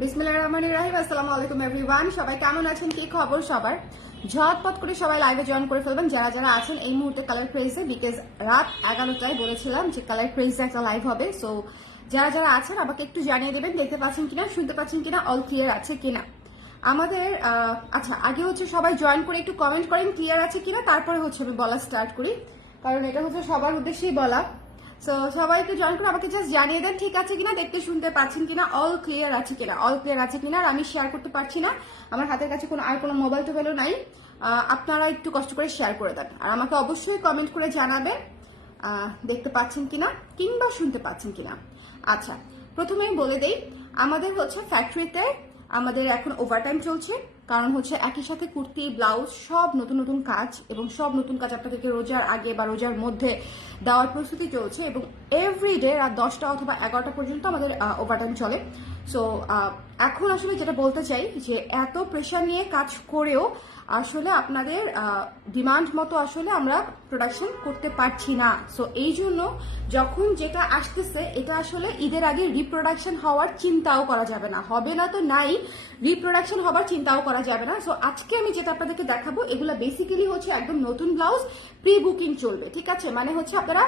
বিসমিল্লাহির রহমানির রহিম। আসসালামু আলাইকুম এভরিওয়ান। সবাই কেমন আছেন, কি খবর সবার? ঝটপট করে সবাই লাইভে জয়েন করে ফেলবেন যারা যারা আছেন এই মুহূর্তে কালার ক্রেজে, বিকজ রাত 11টায় বলেছিলাম যে কালার ক্রেজে একটা লাইভ হবে। সো যারা যারা আছেন আমাকে একটু জানিয়ে দেবেন দেখতে পাচ্ছেন কিনা, শুনতে পাচ্ছেন কিনা, অল ক্লিয়ার আছে কিনা আমাদের। আচ্ছা, আগে হচ্ছে সবাই জয়েন করে একটু কমেন্ট করেন ক্লিয়ার আছে কিনা, তারপরে হচ্ছে আমি বলা স্টার্ট করি, কারণ এটা হচ্ছে সবার উদ্দেশ্যেই বলা। সো সবাইকে জয়েন করে আমাকে জাস্ট জানিয়ে দেন ঠিক আছে কিনা, দেখতে শুনতে পাচ্ছেন কিনা, অল ক্লিয়ার আছে কিনা, অল ক্লিয়ার আছে কিনা। আর আমি শেয়ার করতে পারছি না, আমার হাতের কাছে কোনো মোবাইল টোবাইলও নাই। আপনারা একটু কষ্ট করে শেয়ার করে দেন আর আমাকে অবশ্যই কমেন্ট করে জানাবেন দেখতে পাচ্ছেন কিনা কিংবা শুনতে পাচ্ছেন কিনা। আচ্ছা, প্রথমেই বলে দেই আমাদের হচ্ছে ফ্যাক্টরিতে আমাদের এখন ওভারটাইম চলছে, কারণ হচ্ছে একই সাথে কুর্তি, ব্লাউজ সব নতুন নতুন কাজ, এবং সব নতুন কাজ আপনাদেরকে রোজার আগে বা রোজার মধ্যে দেওয়ার প্রস্তুতি চলছে, এবং এভরিডে রাত 10টা অথবা 11টা পর্যন্ত আমাদের ওভারটাইম চলে। সো এখন আসলে যেটা বলতে চাই যে এত প্রেশার নিয়ে কাজ করেও আসলে আপনাদের ডিমান্ড মতো আসলে আমরা প্রোডাকশন করতে পারছি না। সো এই জন্য যখন যেটা আসতেছে এটা আসলে ঈদের আগে রিপ্রোডাকশন হওয়ার চিন্তাও করা যাবে না, হবে না তো নাই, রিপ্রোডাকশন হওয়ার চিন্তাও করা যাবে না। সো আজকে আমি যেটা আপনাদেরকে দেখাবো এগুলো বেসিক্যালি হচ্ছে একদম নতুন ব্লাউজ, প্রি বুকিং চলবে, ঠিক আছে? মানে হচ্ছে আপনারা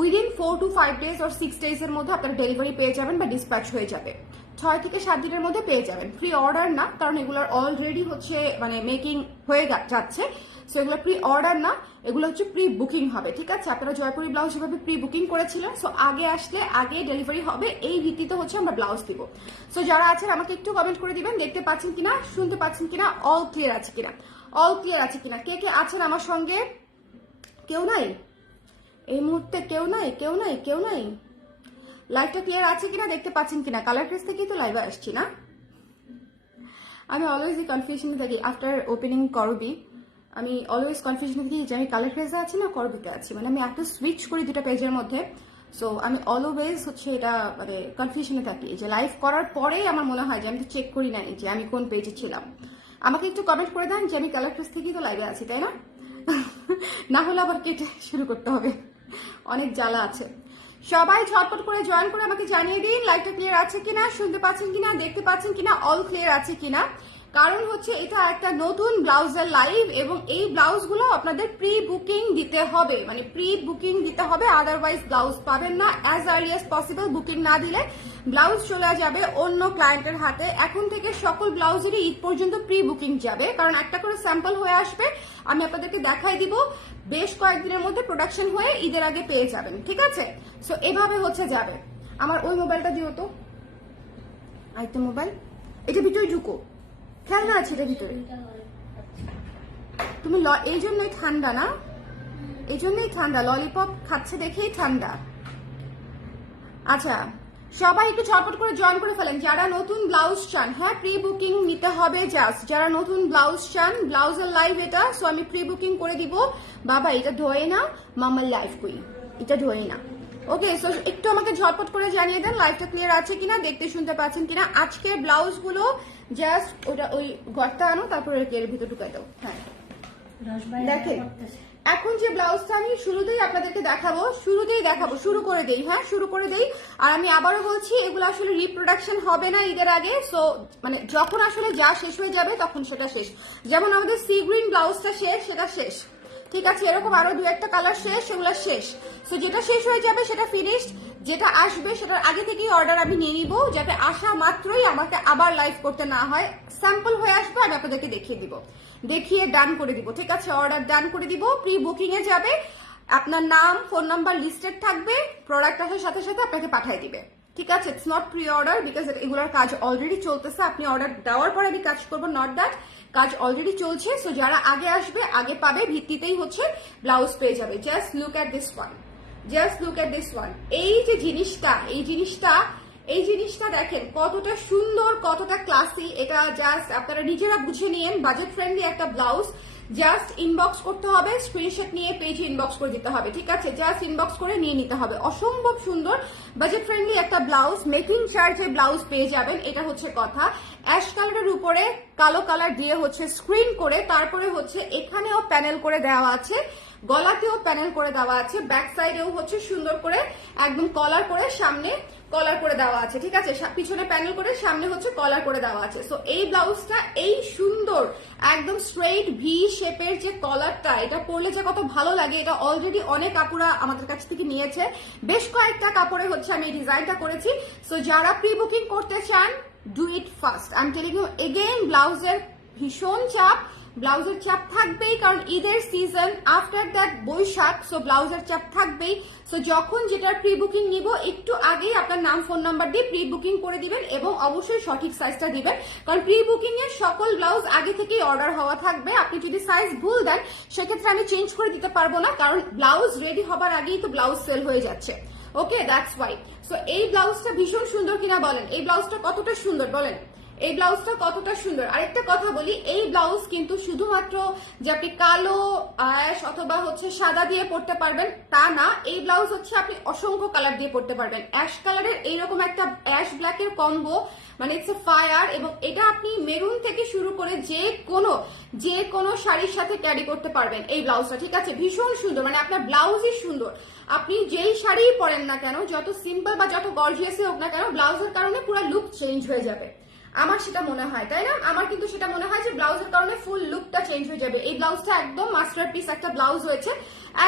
within 4 to 5 days or 6 days এর মধ্যে আপনারা ডেলিভারি পেয়ে যাবেন বা ডিসপ্যাচ হয়ে যাবে। 6 থেকে 7 দিনের মধ্যে পেয়ে যাবেন। প্রি অর্ডার না, কারণ এগুলোর অলরেডি হচ্ছে মানে মেকিং হয়ে যাচ্ছে। সো এগুলো প্রি অর্ডার না, এগুলো হচ্ছে প্রি বুকিং হবে, ঠিক আছে? আপনারা জয়পুরি ব্লাউজ যেভাবে প্রি বুকিং করেছিলেন, সো আগে আসলে আগে ডেলিভারি হবে, এই ভিত্তিতে হচ্ছে আমরা ব্লাউজ দিব। সো যারা আছেন আমাকে একটু কমেন্ট করে দিবেন দেখতে পাচ্ছেন কিনা, শুনতে পাচ্ছেন কিনা, অল ক্লিয়ার আছে কিনা, অল ক্লিয়ার আছে কিনা। কে কে আছেন আমার সঙ্গে? কেউ নাই এই মুহূর্তে? কেউ নাই, কেউ নাই, কেউ নাই। লাইভটা ক্লিয়ার আছে কিনা দেখতে পাচ্ছেন কিনা? কালার ক্রেজ থেকেই তো লাইভে আসছি না আমি? অলওয়েজ কনফিউশনে থাকি আফটার ওপেনিং করবি, আমি অলওয়েজ কনফিউশনে থাকি যে আমি কালার ক্রেজে আছি না করবিতে আছি, মানে আমি একটা সুইচ করি দুটা পেজের মধ্যে। সো আমি অলওয়েজ হচ্ছে এটা মানে কনফিউশনে থাকি যে লাইভ করার পরেই আমার মনে হয় যে আমি তো চেক করি নাই যে আমি কোন পেজে ছিলাম। আমাকে একটু কমেন্ট করে দেন যে আমি কালার ক্রেজ থেকেই তো লাইভে আছি, তাই না? না হলে আবার কেটে শুরু করতে হবে, অনেক জ্বালা আছে। সবাই ঝটপট করে জয়েন করে আমাকে জানিয়ে দিন লাইভটা ক্লিয়ার আছে কিনা, শুনতে পাচ্ছেন কিনা, দেখতে পাচ্ছেন কিনা, অল ক্লিয়ার আছে কিনা। কারণ হচ্ছে এটা একটা নতুন ব্লাউজের লাইভ, এবং এই ব্লাউজগুলো আপনাদের প্রি বুকিং দিতে হবে, মানে প্রি বুকিং দিতে হবে, আদারওয়াইজ ব্লাউজ পাবেন না। As early as possible booking না দিলে ব্লাউজ চলে যাবে অন্য ক্লায়েন্টের হাতে। এখন থেকে সকল ব্লাউজেরই ঈদ পর্যন্ত প্রি বুকিং যাবে, কারণ একটা করে স্যাম্পল হয়ে আসবে, আমি আপনাদেরকে দেখাই দিব, বেশ কয়েকদিনের মধ্যে প্রোডাকশন হয়ে ঈদের আগে পেয়ে যাবেন, ঠিক আছে? সো এভাবে হচ্ছে যাবে। আমার ওই মোবাইলটা দিও তো, আরেকটা মোবাইল, এটা ভিতরে ঢুকো, খেলনা আছে এটা ভিতরে। তুমি এই জন্যই ঠান্ডা না, এই জন্যই ঠান্ডা, ললিপপ খাচ্ছে দেখেই ঠান্ডা। আচ্ছা, সবাই একটু ঝটপট করে জয়েন করে ফেলেন যারা নতুন ব্লাউজ চান। হ্যাঁ, প্রি বুকিং নিতে হবে জাস্ট যারা নতুন ব্লাউজ চান, ব্লাউজের লাইভ এটা। সো আমি প্রি বুকিং করে দিব। বাবা এটা ধোয়ে না, মামার লাইভ কই, এটা ধোয়ে না। ওকে, সো একটু আমাকে ঝটপট করে জানিয়ে দেন লাইভটা ক্লিয়ার আছে কিনা, দেখতে শুনতে পাচ্ছেন কিনা। আজকের ব্লাউজ গুলো জাস্ট ওটা ওই ঘরটা আনো, তারপরে এর ভিতরে ঢুকাই দাও। হ্যাঁ দেখেন, এখন যে ব্লাউজটা আমি শুরুতেই আপনাদেরকে দেখাবো, শুরু করে দেই। হ্যাঁ, শুরু করে দেই। আর আমি আবারও বলছি এগুলো আসলে রিপ্রোডাকশন হবে না ঈদের আগে। সো মানে যখন আসলে যা শেষ হয়ে যাবে তখন সেটা শেষ। যেমন আমাদের সি গ্রিন ব্লাউজটা শেষ, সেটা শেষ, ঠিক আছে? এরকম আরো দু একটা কালার শেষ, সেগুলো শেষ। সো যেটা শেষ হয়ে যাবে সেটা ফিনিশড, যেটা আসবে সেটার আগে থেকেই অর্ডার আমি নিয়ে নিবো, যাতে আসা মাত্রই আমাকে আবার লাইভ করতে না হয়। স্যাম্পল হয়ে আসবে, আমি আপনাদেরকে দেখিয়ে দিব, দেখিয়ে ডান করে দিব, ঠিক আছে? অর্ডার ডান করে দিব, প্রি বুকিং এ যাবে, আপনার নাম, ফোন নাম্বার লিস্টেড থাকবে, প্রোডাক্ট আসার সাথে সাথে আপনাকে পাঠিয়ে দিবে, ঠিক আছে? It's not pre order, because এগুলোর কাজ অলরেডি চলতেছে। আপনি অর্ডার দেওয়ার পরে আমি কাজ করবো, নট দ্যাট, কাজ অলরেডি চলছে। সো যারা আগে আসবে আগে পাবে ভিত্তিতেই হচ্ছে ব্লাউজ পেয়ে যাবে। Just look at this one, just look at this one. এই যে জিনিসটা, এই জিনিসটা দেখেন কতটা সুন্দর, কতটা ক্লাসি। এটা জাস্ট আপনারা নিজেরা বুঝে নিয়েন, বাজেট ফ্রেন্ডলি একটা ব্লাউজ। জাস্ট ইনবক্স করতে হবে, স্ক্রিনশট নিয়ে পেজে ইনবক্স করে দিতে হবে, ঠিক আছে? জাস্ট ইনবক্স করে নিয়ে নিতে হবে। অসম্ভব সুন্দর বাজেট ফ্রেন্ডলি একটা ব্লাউজ, মেকিং চার্জে ব্লাউজ পেয়ে যাবেন, এটা হচ্ছে কথা। অ্যাশ কালারের উপরে কালো কালার দিয়ে হচ্ছে স্ক্রিন করে, তারপরে হচ্ছে এখানেও প্যানেল করে দেওয়া আছে, গলাতেও প্যানেল করে দেওয়া আছে, ব্যাক সাইডেও হচ্ছে সুন্দর করে একদম কলার করে সামনে কলার করে দেওয়া আছে, ঠিক আছে, পিছনে প্যানেল করে সামনে হচ্ছে কলার করে দেওয়া আছে। সো এই ব্লাউজটা এই সুন্দর একদম স্ট্রেইট ভি শেপের যে কলারটা, এটা পরলে যে কত ভালো লাগে, এটা অলরেডি অনেক কাপড়া আমাদের কাছ থেকে নিয়েছে, বেশ কয়েকটা কাপড়ে হচ্ছে আমি এই ডিজাইনটা করেছি। সো যারা প্রি বুকিং করতে চান, do it first. I am telling you again, ব্লাউজের ভীষণ চাপ, ব্লাউজের চাপ থাকবেই, কারণ ঈদের season, after that Boishakh, so ব্লাউজের চাপ থাকবেই। সো যখন যেটার প্রি বুকিং নিব, একটু আগেই আপনার নাম ফোন নাম্বার দিয়ে প্রি বুকিং করে দিবেন এবং অবশ্যই সঠিক সাইজটা দিবেন, কারণ প্রি বুকিং এর সকল ব্লাউজ আগে থেকেই অর্ডার হওয়া থাকবে। আপনি যদি সাইজ ভুল দেন সেক্ষেত্রে আমি চেঞ্জ করে দিতে পারবো না, কারণ ব্লাউজ রেডি হবার আগেই তো ব্লাউজ সেল হয়ে যাচ্ছে। ওকে, দ্যাটস ওয়াই। সো এই ব্লাউজটা ভীষণ সুন্দর কিনা বলেন, এই ব্লাউজটা কতটা সুন্দর বলেন, এই ব্লাউজটা কতটা সুন্দর। আরেকটা কথা বলি, এই ব্লাউজ কিন্তু শুধুমাত্র যে আপনি কালো, অ্যাশ অথবা হচ্ছে সাদা দিয়ে পরতে পারবেন তা না, এই ব্লাউজ হচ্ছে আপনি অসংখ্য কালার দিয়ে পরতে পারবেন। অ্যাশ কালারের এইরকম একটা অ্যাশ ব্ল্যাকের কম্বো, মানে ইটস এ ফায়ার, এবং এটা আপনি মেরুন থেকে শুরু করে যে কোনো শাড়ির সাথে ক্যারি করতে পারবেন এই ব্লাউজটা, ঠিক আছে, ভীষণ সুন্দর, মানে আপনার ব্লাউজই সুন্দর। আপনি যেই শাড়ি পরেন না কেন, যত সিম্পল বা যত গর্জিয়াসই হোক না কেন, ব্লাউজের কারণে পুরো লুক চেঞ্জ হয়ে যাবে। আমার সেটা মনে হয়, তাই না? আমার কিন্তু সেটা মনে হয় যে ব্লাউজের কারণে ফুল লুকটা চেঞ্জ হয়ে যাবে। এই ব্লাউজটা একদম মাস্টারপিস একটা ব্লাউজ হয়েছে,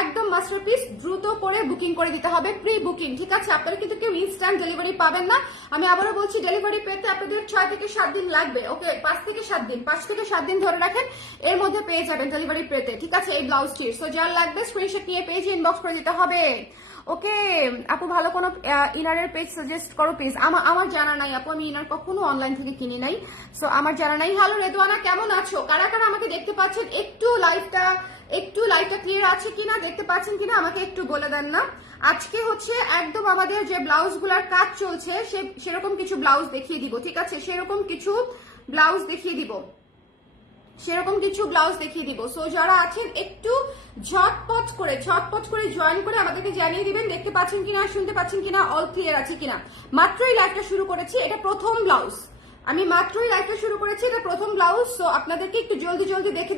একদম মাস্টারপিস। দ্রুত করে বুকিং করে দিতে হবে, প্রি বুকিং, ঠিক আছে? আপনারা কিন্তু কেউ ইনস্ট্যান্ট ডেলিভারি পাবেন না। আমি আবারও বলছি, ডেলিভারি পেতে আপনাদের 6 থেকে 7 দিন লাগবে। ওকে, 5 থেকে 7 দিন ধরে রাখেন, এর মধ্যে পেয়ে যাবেন ডেলিভারি পেতে, ঠিক আছে, এই ব্লাউজটির। সো যার লাগবে স্ক্রিনশট নিয়ে পেজে ইনবক্স করে দিতে হবে। ওকে আপু, ভালো কোনো ইনারের পেজ সাজেস্ট করো প্লিজ। আমার জানা নাই আপু, আমি ইনার কখনো অনলাইন থেকে কিনি নাই, সো আমার জানা নাই। হ্যালো রেদওয়ানা, কেমন আছো? কারা কারা আমাকে দেখতে পাচ্ছেন? একটু লাইভটা ক্লিয়ার আছে কিনা, দেখতে পাচ্ছেন কিনা আমাকে একটু বলে দেন না। আজকে হচ্ছে একদম আমাদের যে ব্লাউজ গুলার কাজ চলছে, সেরকম কিছু ব্লাউজ দেখিয়ে দিব, ঠিক আছে, সেরকম কিছু ব্লাউজ দেখিয়ে দিব। সো যারা আছেন একটু ঝটপট করে জয়েন করে আমাদেরকে জানিয়ে দিবেন দেখতে পাচ্ছেন কিনা, শুনতে পাচ্ছেন কিনা, অল ক্লিয়ার আছে কিনা। মাত্রই লাইভটা শুরু করেছি, এটা প্রথম ব্লাউজ, আমি মাত্রই লাইভটা শুরু করেছি, এটা প্রথম ব্লাউজ। সো আপনাদেরকে একটু জলদি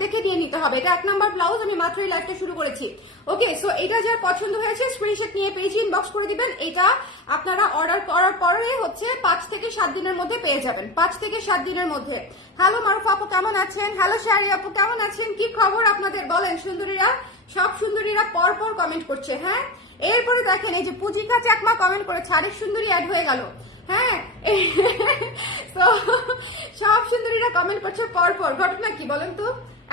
দেখে নিয়ে নিতে হবে। এটা 1 নাম্বার ব্লাউজ, আমি মাত্রই লাইভটা শুরু করেছি। ওকে, সো এটা যার পছন্দ হয়েছে স্ক্রিনশট নিয়ে পেজে ইনবক্স করে দিবেন। এটা আপনারা অর্ডার করার পরে হচ্ছে 5 থেকে 7 দিনের মধ্যে পেয়ে যাবেন, 5 থেকে 7 দিনের মধ্যে। হ্যালো মারুফ আপু, কেমন আছেন? হ্যালো শারি আপু, কেমন আছেন? কি খবর আপনাদের বলেন? সুন্দরীরা, সব সুন্দরীরা পরপর কমেন্ট করছে। হ্যাঁ, এরপরে দেখেন এই যে পুজিকা চাকমা কমেন্ট করেছে, আরেক সুন্দরী অ্যাড হয়ে গেল। হ্যাঁ, তো সব সুন্দরীরা কমেন্ট করছে পরপর, ঘটনা কি বলেন তো?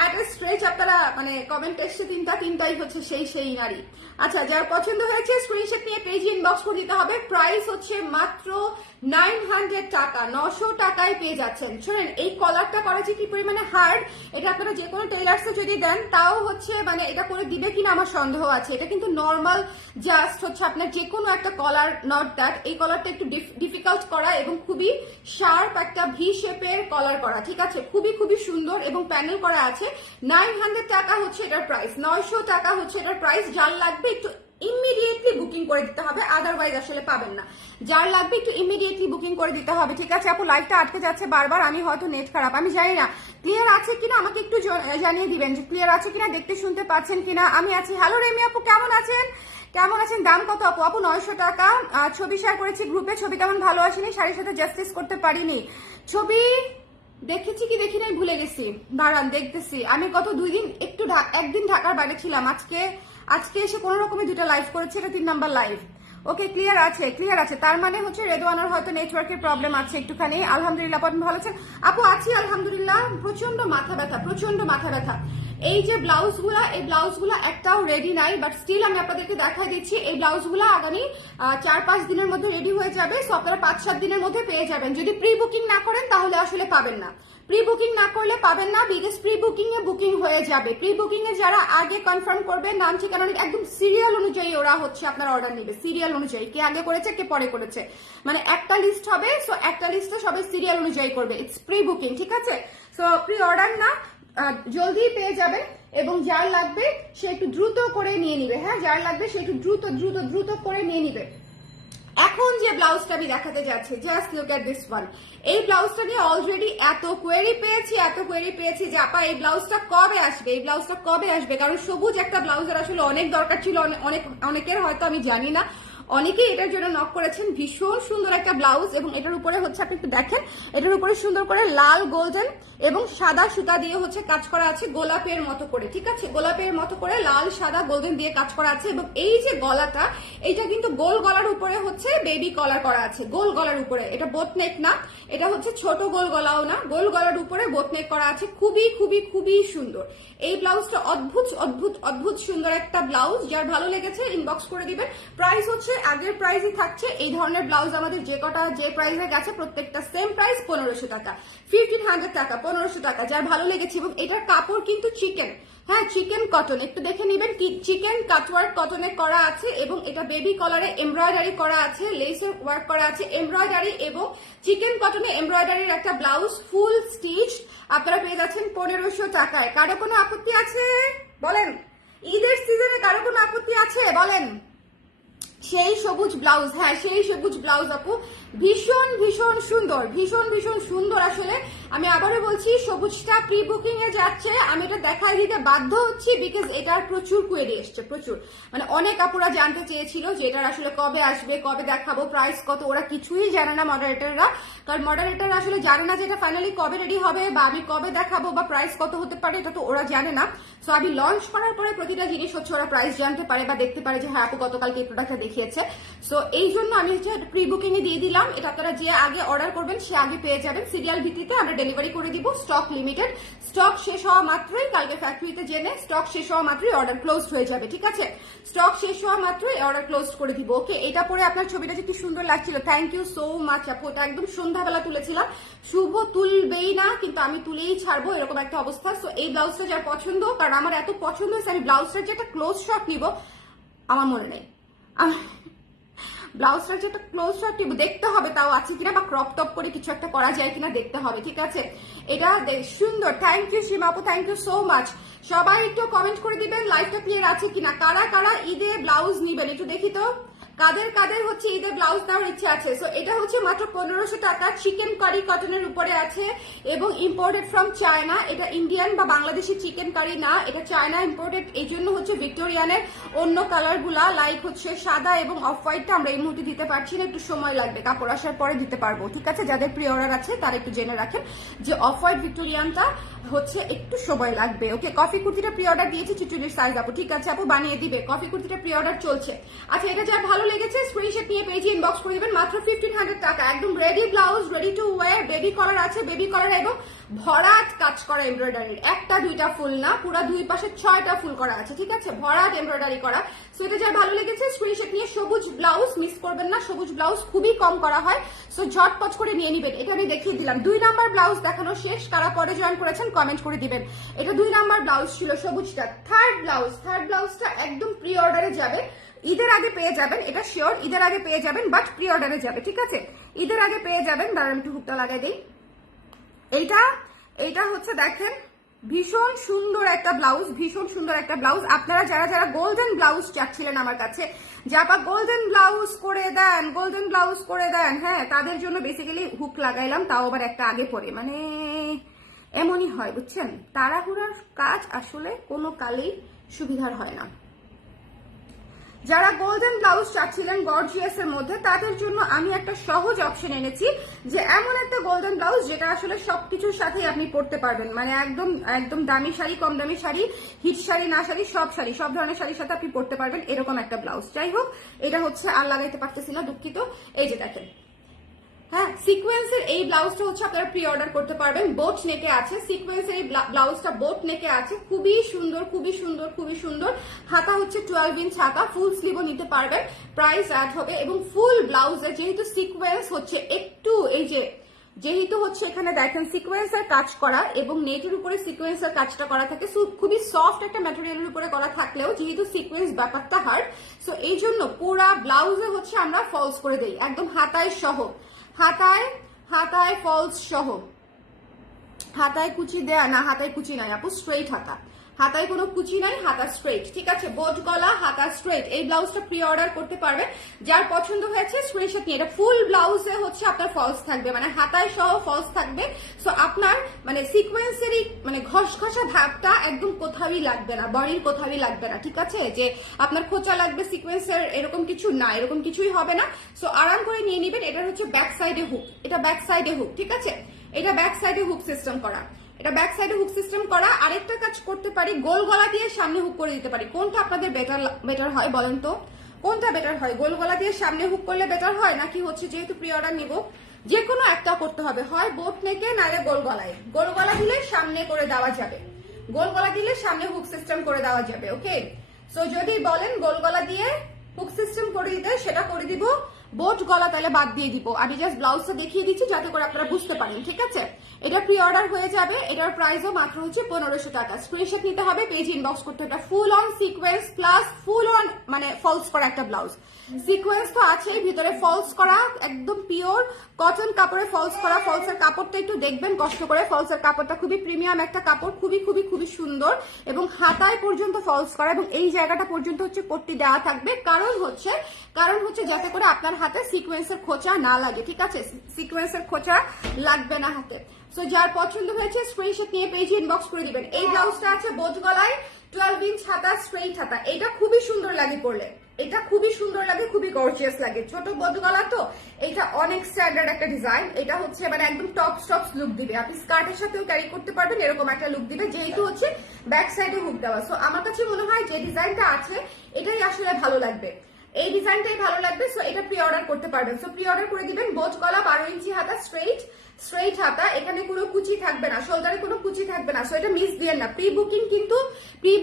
একটা স্ট্রেচ আপনারা মানে কমেন্ট এসছে তিনটাই হচ্ছে সেই নারী। আচ্ছা, যার পছন্দ হয়েছে স্ক্রিনশট নিয়ে পেজে ইনবক্স করে দিতে হবে। প্রাইস হচ্ছে মাত্র 900 টাকা, 900 টাকায় পেয়ে যাচ্ছেন। শুনেন, এই কলারটা করেছে কি পরিমাণে হার্ড, এটা আপনারা যে কোনো টেইলার্সে যদি দেন তাও হচ্ছে মানে এটা করে দিবে কিনা আমার সন্দেহ আছে। এটা কিন্তু নর্মাল জাস্ট হচ্ছে আপনার যে কোনো একটা কলার, নট দ্যাট। এই কলারটা একটু ডিফিকাল্ট করা এবং খুবই শার্প একটা ভি শেপের কলার করা, ঠিক আছে, খুবই সুন্দর এবং প্যানেল করা আছে। 900 টাকা হচ্ছে এটার প্রাইস, 900 টাকা হচ্ছে এটার প্রাইস। যার লাগবে একটু ইমিডিয়েটলি বুকিং করে দিতে হবে, আদারওয়াইজ আসলে পাবেন না। যার লাগবে একটু ইমিডিয়েটলি বুকিং করে দিতে হবে, ঠিক আছে আপু? লাইভটা আটকে যাচ্ছে বারবার, আমি হয়তো নেট খারাপ, আমি জানি না। ক্লিয়ার আছে কিনা আমাকে একটু জানিয়ে দিবেন যে ক্লিয়ার আছে কিনা, দেখতে শুনতে পাচ্ছেন কিনা। আমি আছি। হ্যালো রেমি আপু, কেমন আছেন? দাম কত আপু? আপু 900 টাকা। ছবি শেয়ার করেছি গ্রুপে, ছবি কেমন ভালো আসেনি, শাড়ির সাথে জাস্টিস করতে পারিনি। ছবি দেখেছি কি দেখি নাই ভুলে গেছি, দাঁড়ান দেখতেছি। আমি গত 2 দিন একদিন ঢাকার বাইরে ছিলাম, আজকে এসে কোনো রকমের 2টা লাইভ করেছি, এটা 3 নাম্বার লাইভ। ওকে, ক্লিয়ার আছে। তার মানে হচ্ছে রেদওয়ানার হয়তো নেটওয়ার্কের প্রবলেম আছে একটুখানি। আলহামদুলিল্লাহ, আপনি ভালো আছেন? আপু আছি আলহামদুলিল্লাহ। প্রচন্ড মাথা ব্যথা। এই যে ব্লাউজগুলো একটাও রেডি নাই, বাট স্টিল আমি আপনাদেরকে দেখাই দিচ্ছি। এই ব্লাউজগুলো আগামী 4-5 দিনের মধ্যে রেডি হয়ে যাবে। সো আপনারা 5-7 দিনের মধ্যে পেয়ে যাবেন। যদি প্রি বুকিং না করেন তাহলে আসলে পাবেন না, প্রি বুকিং না করলে পাবেন না, because pre booking A booking হয়ে যাবে। প্রি বুকিং এ যারা আগে কনফার্ম করবে, নাম ঠিকানা একদম সিরিয়াল অনুযায়ী ওরা হচ্ছে আপনার অর্ডার নেবে, সিরিয়াল অনুযায়ী, কে আগে করেছে কে পরে করেছে, মানে একটা লিস্ট হবে। সো একটা লিস্টে সবাই সিরিয়াল অনুযায়ী করবে, ইটস প্রি বুকিং, ঠিক আছে? সো প্রি অর্ডার না, জলদি পেয়ে যাবে। এবং যার লাগবে সে একটু দ্রুত করে নিয়ে নিবে। হ্যাঁ, যার লাগবে সে একটু দ্রুত করে নিয়ে নিবে। এখন যে ব্লাউজটা আমি দেখাতে যাচ্ছি, just look at this one. এই ব্লাউজটা নিয়ে অলরেডি এত কোয়েরি পেয়েছি যে আপা এই ব্লাউজটা কবে আসবে, কারণ সবুজ একটা ব্লাউজের আসলে অনেক দরকার ছিল, অনেকের হয়তো আমি জানি না, অনেকেই এটার জন্য নক করেছেন। ভীষণ সুন্দর একটা ব্লাউজ এবং এটার উপরে হচ্ছে আপনি একটু দেখেন, এটার উপরে সুন্দর করে লাল গোল্ডেন এবং সাদা সুতা দিয়ে হচ্ছে কাজ করা আছে গোলাপের মতো করে, ঠিক আছে, গোলাপের মতো করে লাল সাদা গোল্ডেন দিয়ে কাজ করা আছে। এবং এই যে গলাটা, এইটা কিন্তু গোল গলার উপরে হচ্ছে বেবি কলার করা আছে, গোল গলার উপরে। এটা বোট নেক না, এটা হচ্ছে ছোট গোল গলাও না, গোল গলার উপরে বোট নেক করা আছে। খুবই খুবই খুবই সুন্দর এই ব্লাউজটা, অদ্ভুত অদ্ভুত অদ্ভুত সুন্দর একটা ব্লাউজ। যার ভালো লেগেছে ইনবক্স করে দিবেন। প্রাইস হচ্ছে আগের প্রাইসই থাকছে। এই ধরনের ব্লাউজ আমাদের যে কটা যে প্রাইসে গেছে প্রত্যেকটা সেম প্রাইস, 1500 টাকা, 1500 টাকা, 1500 টাকা। যার ভালো লেগেছে, এবং এটার কাপড় কিন্তু চিকেন, হ্যাঁ চিকেন কটন, একটু দেখে নেবেন, চিকেন কাটওয়ার্ক কটনে করা আছে এবং এটা বেবি কলারে এমব্রয়ডারি করা আছে, লেসের ওয়ার্ক করা আছে, এমব্রয়ডারি এবং চিকেন কটনে এমব্রয়ডারির একটা ব্লাউজ, ফুল স্টিচ। আপনারা পেয়ে যাচ্ছেন 1500 টাকায়। কারো কোনো আপত্তি আছে বলেন? ঈদের সিজনে কারো কোনো আপত্তি আছে বলেন? সেই সবুজ ব্লাউজ, হ্যাঁ সেই সবুজ ব্লাউজ আপু, ভীষণ ভীষণ সুন্দর, ভীষণ ভীষণ সুন্দর। আসলে আমি আবারও বলছি, সবুজটা প্রি বুকিং এ যাচ্ছে, আমি এটা দেখাই দিতে বাধ্য হচ্ছি বিকজ এটার প্রচুর কোয়েরি এসছে, প্রচুর, মানে অনেক আপুরা জানতে চেয়েছিল যে এটার আসলে কবে আসবে, কবে দেখাবো, প্রাইস কত, ওরা কিছুই জানে না মডারেটররা। কারণ মডারেটররা আসলে জানে না যে এটা ফাইনালি কবে রেডি হবে বা আমি কবে দেখাবো বা প্রাইস কত হতে পারে, এটা তো ওরা জানে না। সো আমি লঞ্চ করার পরে প্রতিটা জিনিস হচ্ছে ওরা প্রাইস জানতে পারে বা দেখতে পারে যে হ্যাঁ আপু গতকালকে এই প্রোডাক্টটা দেখিয়েছে। সো এই জন্য আমি প্রি বুকিং এ দিয়ে দিলাম। এটা আপনারা যে আগে অর্ডার করবেন সে আগে পেয়ে যাবেন। সিরিয়াল ভিত্তিতে আমরা ডেলিভারি করে দিব, স্টক লিমিটেড। স্টক শেষ হওয়া মাত্রই, কালকে ফ্যাক্টরিতে জেনে স্টক শেষ হওয়া মাত্রই অর্ডার ক্লোজ হয়ে যাবে, ঠিক আছে? স্টক শেষ হওয়া মাত্রই অর্ডার ক্লোজ করে দিব। ওকে, এটা পরে আপনার ছবিটা যে কি সুন্দর লাগছিল, থ্যাংক ইউ সো মাচ আপু। এটা একদম সন্ধ্যাবেলা তুলেছিলাম, শুভ তুলবেই না কিন্তু আমি তুলেই ছাড়বো, এরকম একটা অবস্থা। সো এই ব্লাউজটা যার পছন্দ, কারণ আমার এত পছন্দ হয়েছে, আমি ব্লাউজটার যে একটা ক্লোজ শট নিব আমার মনে নেই, ব্লাউজটার যে একটা ক্লোজ শট দেখতে হবে তাও আছে কিনা, বা ক্রপ টপ করে কিছু একটা করা যায় কিনা দেখতে হবে, ঠিক আছে? এটা সুন্দর, থ্যাংক ইউ সীমা আপু, থ্যাংক ইউ সো মাচ। সবাই একটু কমেন্ট করে দিবেন লাইভটা ক্লিয়ার আছে কিনা, কারা কারা ঈদে ব্লাউজ নিবেন একটু দেখি তো, কাদের কাদের হচ্ছে ঈদে ব্লাউজ দেওয়ার ইচ্ছে আছে। সো এটা হচ্ছে মাত্র 1500 টাকা, চিকেন কারি কটনের উপরে আছে এবং ইম্পোর্টেড ফ্রম চায়না। এটা ইন্ডিয়ান বা বাংলাদেশি চিকেন কারি না, এটা চায়না ইম্পোর্টেড। এই জন্য হচ্ছে ভিক্টোরিয়ানের অন্য কালার গুলা লাইক হচ্ছে সাদা এবং অফ হোয়াইটটা আমরা এই মুহূর্তে দিতে পারছি না, একটু সময় লাগবে, কাপড় আসার পরে দিতে পারবো, ঠিক আছে? যাদের প্রি অর্ডার আছে তারা একটু জেনে রাখেন যে অফ হোয়াইট ভিক্টোরিয়ানটা হচ্ছে একটু সময় লাগবে। ওকে, কফি কুর্তিটা প্রি অর্ডার দিয়েছি 44 সাইজ আপু, ঠিক আছে আপু বানিয়ে দিবে। কফি কুর্তিটা প্রি অর্ডার চলছে। আচ্ছা, এটা যা ভালো লেগেছে স্ক্রিনশট নিয়ে পেজে ইনবক্স করে দিবেন, মাত্র 1500 টাকা। একদম ready blouse, ready to wear, baby collar আছে, বেবি কলার এবং ভরাট কাজ করা এমব্রয়ডারির, একটা দুইটা ফুল না, পুরো দুই পাশে 6টা ফুল করা আছে, ঠিক আছে? ভরাট এমব্রয়ডারি করা। সো এটা যা ভালো লেগেছে স্ক্রিনশট নিয়ে, সবুজ ব্লাউজ মিস করবেন না, সবুজ ব্লাউজ খুবই কম করা হয়, সো ঝটপট করে নিয়ে নিবেন। এটা আমি দেখিয়ে দিলাম। 2 নাম্বার ব্লাউজ দেখানো শেষ, কারা পরে জয়েন করেছেন কমেন্ট করে দিবেন। এটা 2 নাম্বার ব্লাউজ ছিল সবুজটা। থার্ড ব্লাউজটা একদম প্রি অর্ডারে যাবে, ঈদের আগে পেয়ে যাবেন, এটা শিওর ঈদের আগে পেয়ে যাবেন, বাট প্রি অর্ডারে যাবে, ঠিক আছে? ঈদের আগে পেয়ে যাবেন। দাঁড়ান একটু হুকটা লাগাই দেই। এইটা হচ্ছে দেখেন ভীষণ সুন্দর একটা ব্লাউজ, ভীষণ সুন্দর একটা ব্লাউজ। আপনারা যারা যারা গোল্ডেন ব্লাউজ চাচ্ছিলেন আমার কাছে, যারা গোল্ডেন ব্লাউজ করে দেন, গোল্ডেন ব্লাউজ করে দেন, হ্যাঁ তাদের জন্য বেসিক্যালি হুক লাগাইলাম, তাও আবার একটা আগে পরে, মানে এমনই হয় বুঝছেন, তাড়াহুড়ার কাজ আসলে কোনো কালেই সুবিধার হয় না। যারা গোল্ডেন ব্লাউজ চাচ্ছিলেন গর্জিয়াস এর মধ্যে, তাদের জন্য আমি একটা সহজ অপশন এনেছি, যে এমন একটা গোল্ডেন ব্লাউজ যেটা আসলে সবকিছুর সাথে আপনি পরতে পারবেন, মানে একদম একদম দামি শাড়ি, কম দামি শাড়ি, হিট শাড়ি, না শাড়ি, সব ধরনের শাড়ির সাথে আপনি পরতে পারবেন, এরকম একটা ব্লাউজ। যাই হোক, এটা হচ্ছে আর লাগাইতে পারতেছি না, দুঃখিত। এই যে দেখেন, হ্যাঁ সিকোয়েন্সের এই ব্লাউজটা হচ্ছে আপনারা প্রি অর্ডার করতে পারবেন, বোট নেকে আছে, সিকোয়েন্সের এই ব্লাউজটা বোট নেকে আছে, খুবই সুন্দর, খুবই সুন্দর, খুবই সুন্দর। হাতা হচ্ছে 12 ইঞ্চ হাতা, ফুল স্লিভও নিতে পারবেন, প্রাইস অ্যাড হবে। এবং ফুল ব্লাউজে যেহেতু সিকোয়েন্স হচ্ছে একটু, এই যে যেহেতু হচ্ছে এখানে দেখেন সিকোয়েন্সের কাজ করা এবং নেটের উপরে সিকোয়েন্সের কাজটা করা থাকে, সো খুবই সফট একটা ম্যাটেরিয়ালের উপরে করা থাকলেও যেহেতু সিকোয়েন্স ব্যাপারটা হার্ড, সো এই জন্য পুরা ব্লাউজে হচ্ছে আমরা ফলস করে দেই, একদম হাতায় সহ, হাতায় ফলস সহ, হাতায় কুচি দেয়া না, হাতায় কুচি নাই আপু, স্ট্রেইট হাতা, হাতায় কোনো কুচি নাই, হাতা স্ট্রেট, ঠিক আছে, বোট গলা, হাতা স্ট্রেট। এই ব্লাউজটা প্রি অর্ডার করতে পারবে, যার পছন্দ হয়েছে স্ক্রিনশট নিয়ে। এটা ফুল ব্লাউজে হচ্ছে আপনার ফলস থাকবে, মানে হাতায় সহ ফলস থাকবে। সো আপনার মানে সিকোয়েন্সেরই মানে ঘষঘষা ভাবটা একদম কোথাওই লাগবে না, বডির কোথাওই লাগবে না, ঠিক আছে, যে আপনার খোঁচা লাগবে সিকোয়েন্সের এরকম কিছু না, এরকম কিছুই হবে না। সো আরাম করে নিয়ে নেবেন। এটা হচ্ছে ব্যাক সাইডে হুক, এটা ব্যাক সাইডে হুক, ঠিক আছে, এটা ব্যাক সাইডে হুক সিস্টেম করা, এটা ব্যাক সাইডে হুক সিস্টেম করা। আরেকটা কাজ করতে পারি, গোল গলা দিয়ে সামনে হুক করে দিতে পারি। কোনটা আপনাদের বেটার হয় বলেন তো, কোনটা বেটার হয়? গোল গলা দিয়ে সামনে হুক করলে বেটার হয় নাকি হচ্ছে যেহেতু প্রি অর্ডার নিব যে কোনো একটা করতে হবে, হয় বোট নেকে নালে গোল গলায়। গোল গলা দিলে সামনে করে দেওয়া যাবে, গোল গলা দিলে সামনে হুক সিস্টেম করে দেওয়া যাবে। ওকে, সো যদি বলেন গোল গলা দিয়ে হুক সিস্টেম করে দিতে, সেটা করে দিব। বোট গলা তাহলে বাদ দিয়ে দিব। আমি জাস্ট ব্লাউজটা দেখিয়ে দিচ্ছি যাতে করে আপনারা বুঝতে পারেন, ঠিক আছে। এটা প্রি অর্ডার হয়ে যাবে, এটার প্রাইসও মাত্র হচ্ছে 1500 টাকা। স্ক্রিনশট নিতে হবে, পেজ ইনবক্স করতে হবে। Full on sequence plus full on মানে ফলস করা একটা ব্লাউজ। সিকোয়েন্স তো আছেই, ভিতরে ফলস করা, একদম পিওর কটন কাপড়ে ফলস করা। ফলসের কাপড়টা একটু দেখবেন কষ্ট করে, ফলসের কাপড়টা খুবই প্রিমিয়াম একটা কাপড়, খুবই খুবই খুবই সুন্দর, এবং হাতায় পর্যন্ত ফলস করা, এবং এই জায়গাটা পর্যন্ত হচ্ছে পট্টি দেওয়া থাকবে। কারণ হচ্ছে যাতে করে আপনার হাতে সিকোয়েন্সের খোঁচা না লাগে, ঠিক আছে, সিকোয়েন্সের খোঁচা লাগবে না হাতে। সো যার পছন্দ হয়েছে স্ক্রিনশট নিয়ে পেজে ইনবক্স করে দিবেন। এই ব্লাউজটা আছে বোট গলায়, 12 ইঞ্চ হাতা, স্ট্রেইট হাতা। এটা খুবই সুন্দর লাগে পরলে, এটা খুবই সুন্দর লাগে, খুবই গর্জিয়াস লাগে। ছোট বোট গলা তো, এটা অনেক স্ট্যান্ডার্ড একটা ডিজাইন। এটা হচ্ছে মানে একদম টপস লুক দিবে, আপনি স্কার্টের সাথেও ক্যারি করতে পারবেন, এরকম একটা লুক দিবে, যেহেতু হচ্ছে ব্যাক সাইডে হুক দেওয়া। সো আমার কাছে মনে হয় যে ডিজাইনটা আছে এটাই আসলে ভালো লাগবে, এই ডিজাইনটাই ভালো লাগবে। সো এটা প্রি অর্ডার করতে পারবেন। সো প্রি অর্ডার করে দিবেন। বোট গলা, 12 ইঞ্চি হাতা, স্ট্রেইট হাতা, এখানে কোনো কুচি থাকবে না, শোল্ডারে কোনো কুচি থাকবে না। সো এটা মিস দিয়েন না, প্রি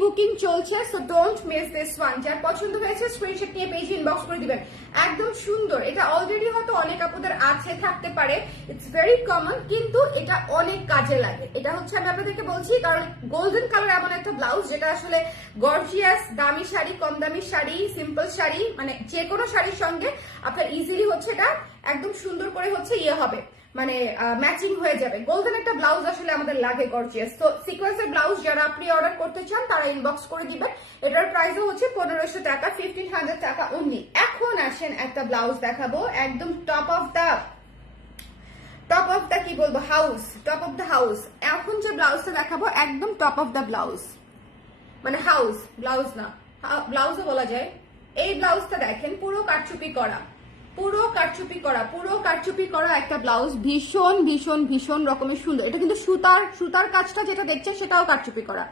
বুকিং চলছে। So don't miss this one. যার পছন্দ হয়েছে স্ক্রিনশট নিয়ে পেজে ইনবক্স করে দিবেন। একদম সুন্দর, এটা অলরেডি হয়তো অনেক আপুদের আছে, থাকতে পারে, ইটস ভেরি কমন, কিন্তু এটা অনেক কাজে লাগে। এটা হচ্ছে আমি আপনাদেরকে বলছি কারণ গোল্ডেন কালার এমন একটা ব্লাউজ যেটা আসলে গর্জিয়াস, দামি শাড়ি, কম দামি শাড়ি, সিম্পল শাড়ি, মানে যে কোনো শাড়ির সঙ্গে আপনার ইজিলি হচ্ছে এটা একদম সুন্দর করে হচ্ছে ইয়ে হবে, মানে ম্যাচিং হয়ে যাবে। গোল্ডেন একটা ব্লাউজ আসলে আমাদের লাগে গর্জিয়াস। তো সিকোয়েন্সের ব্লাউজ যারা আপনি অর্ডার করতে চান তারা ইনবক্স করে দিবেন। এটার প্রাইসও হচ্ছে 1500 টাকা, 1500 টাকা অনলি। এখন আসেন একটা ব্লাউজ দেখাবো, একদম টপ অফ দ্য কি বলবো, টপ অফ দ্য হাউস। এখন যে ব্লাউজটা দেখাবো একদম টপ অফ দ্য ব্লাউজ, মানে হাউস ব্লাউজ না, ব্লাউজও বলা যায়। এই ব্লাউজটা দেখেন, পুরো কারচুপি করা, পুরো কারচুপি করা একটা ব্লাউজ, ভীষণ ভীষণ ভীষণ রকমের সুন্দর। এটা কিন্তু সুতার কাজটা যেটা দেখছেন সেটাও কারচুপি করা,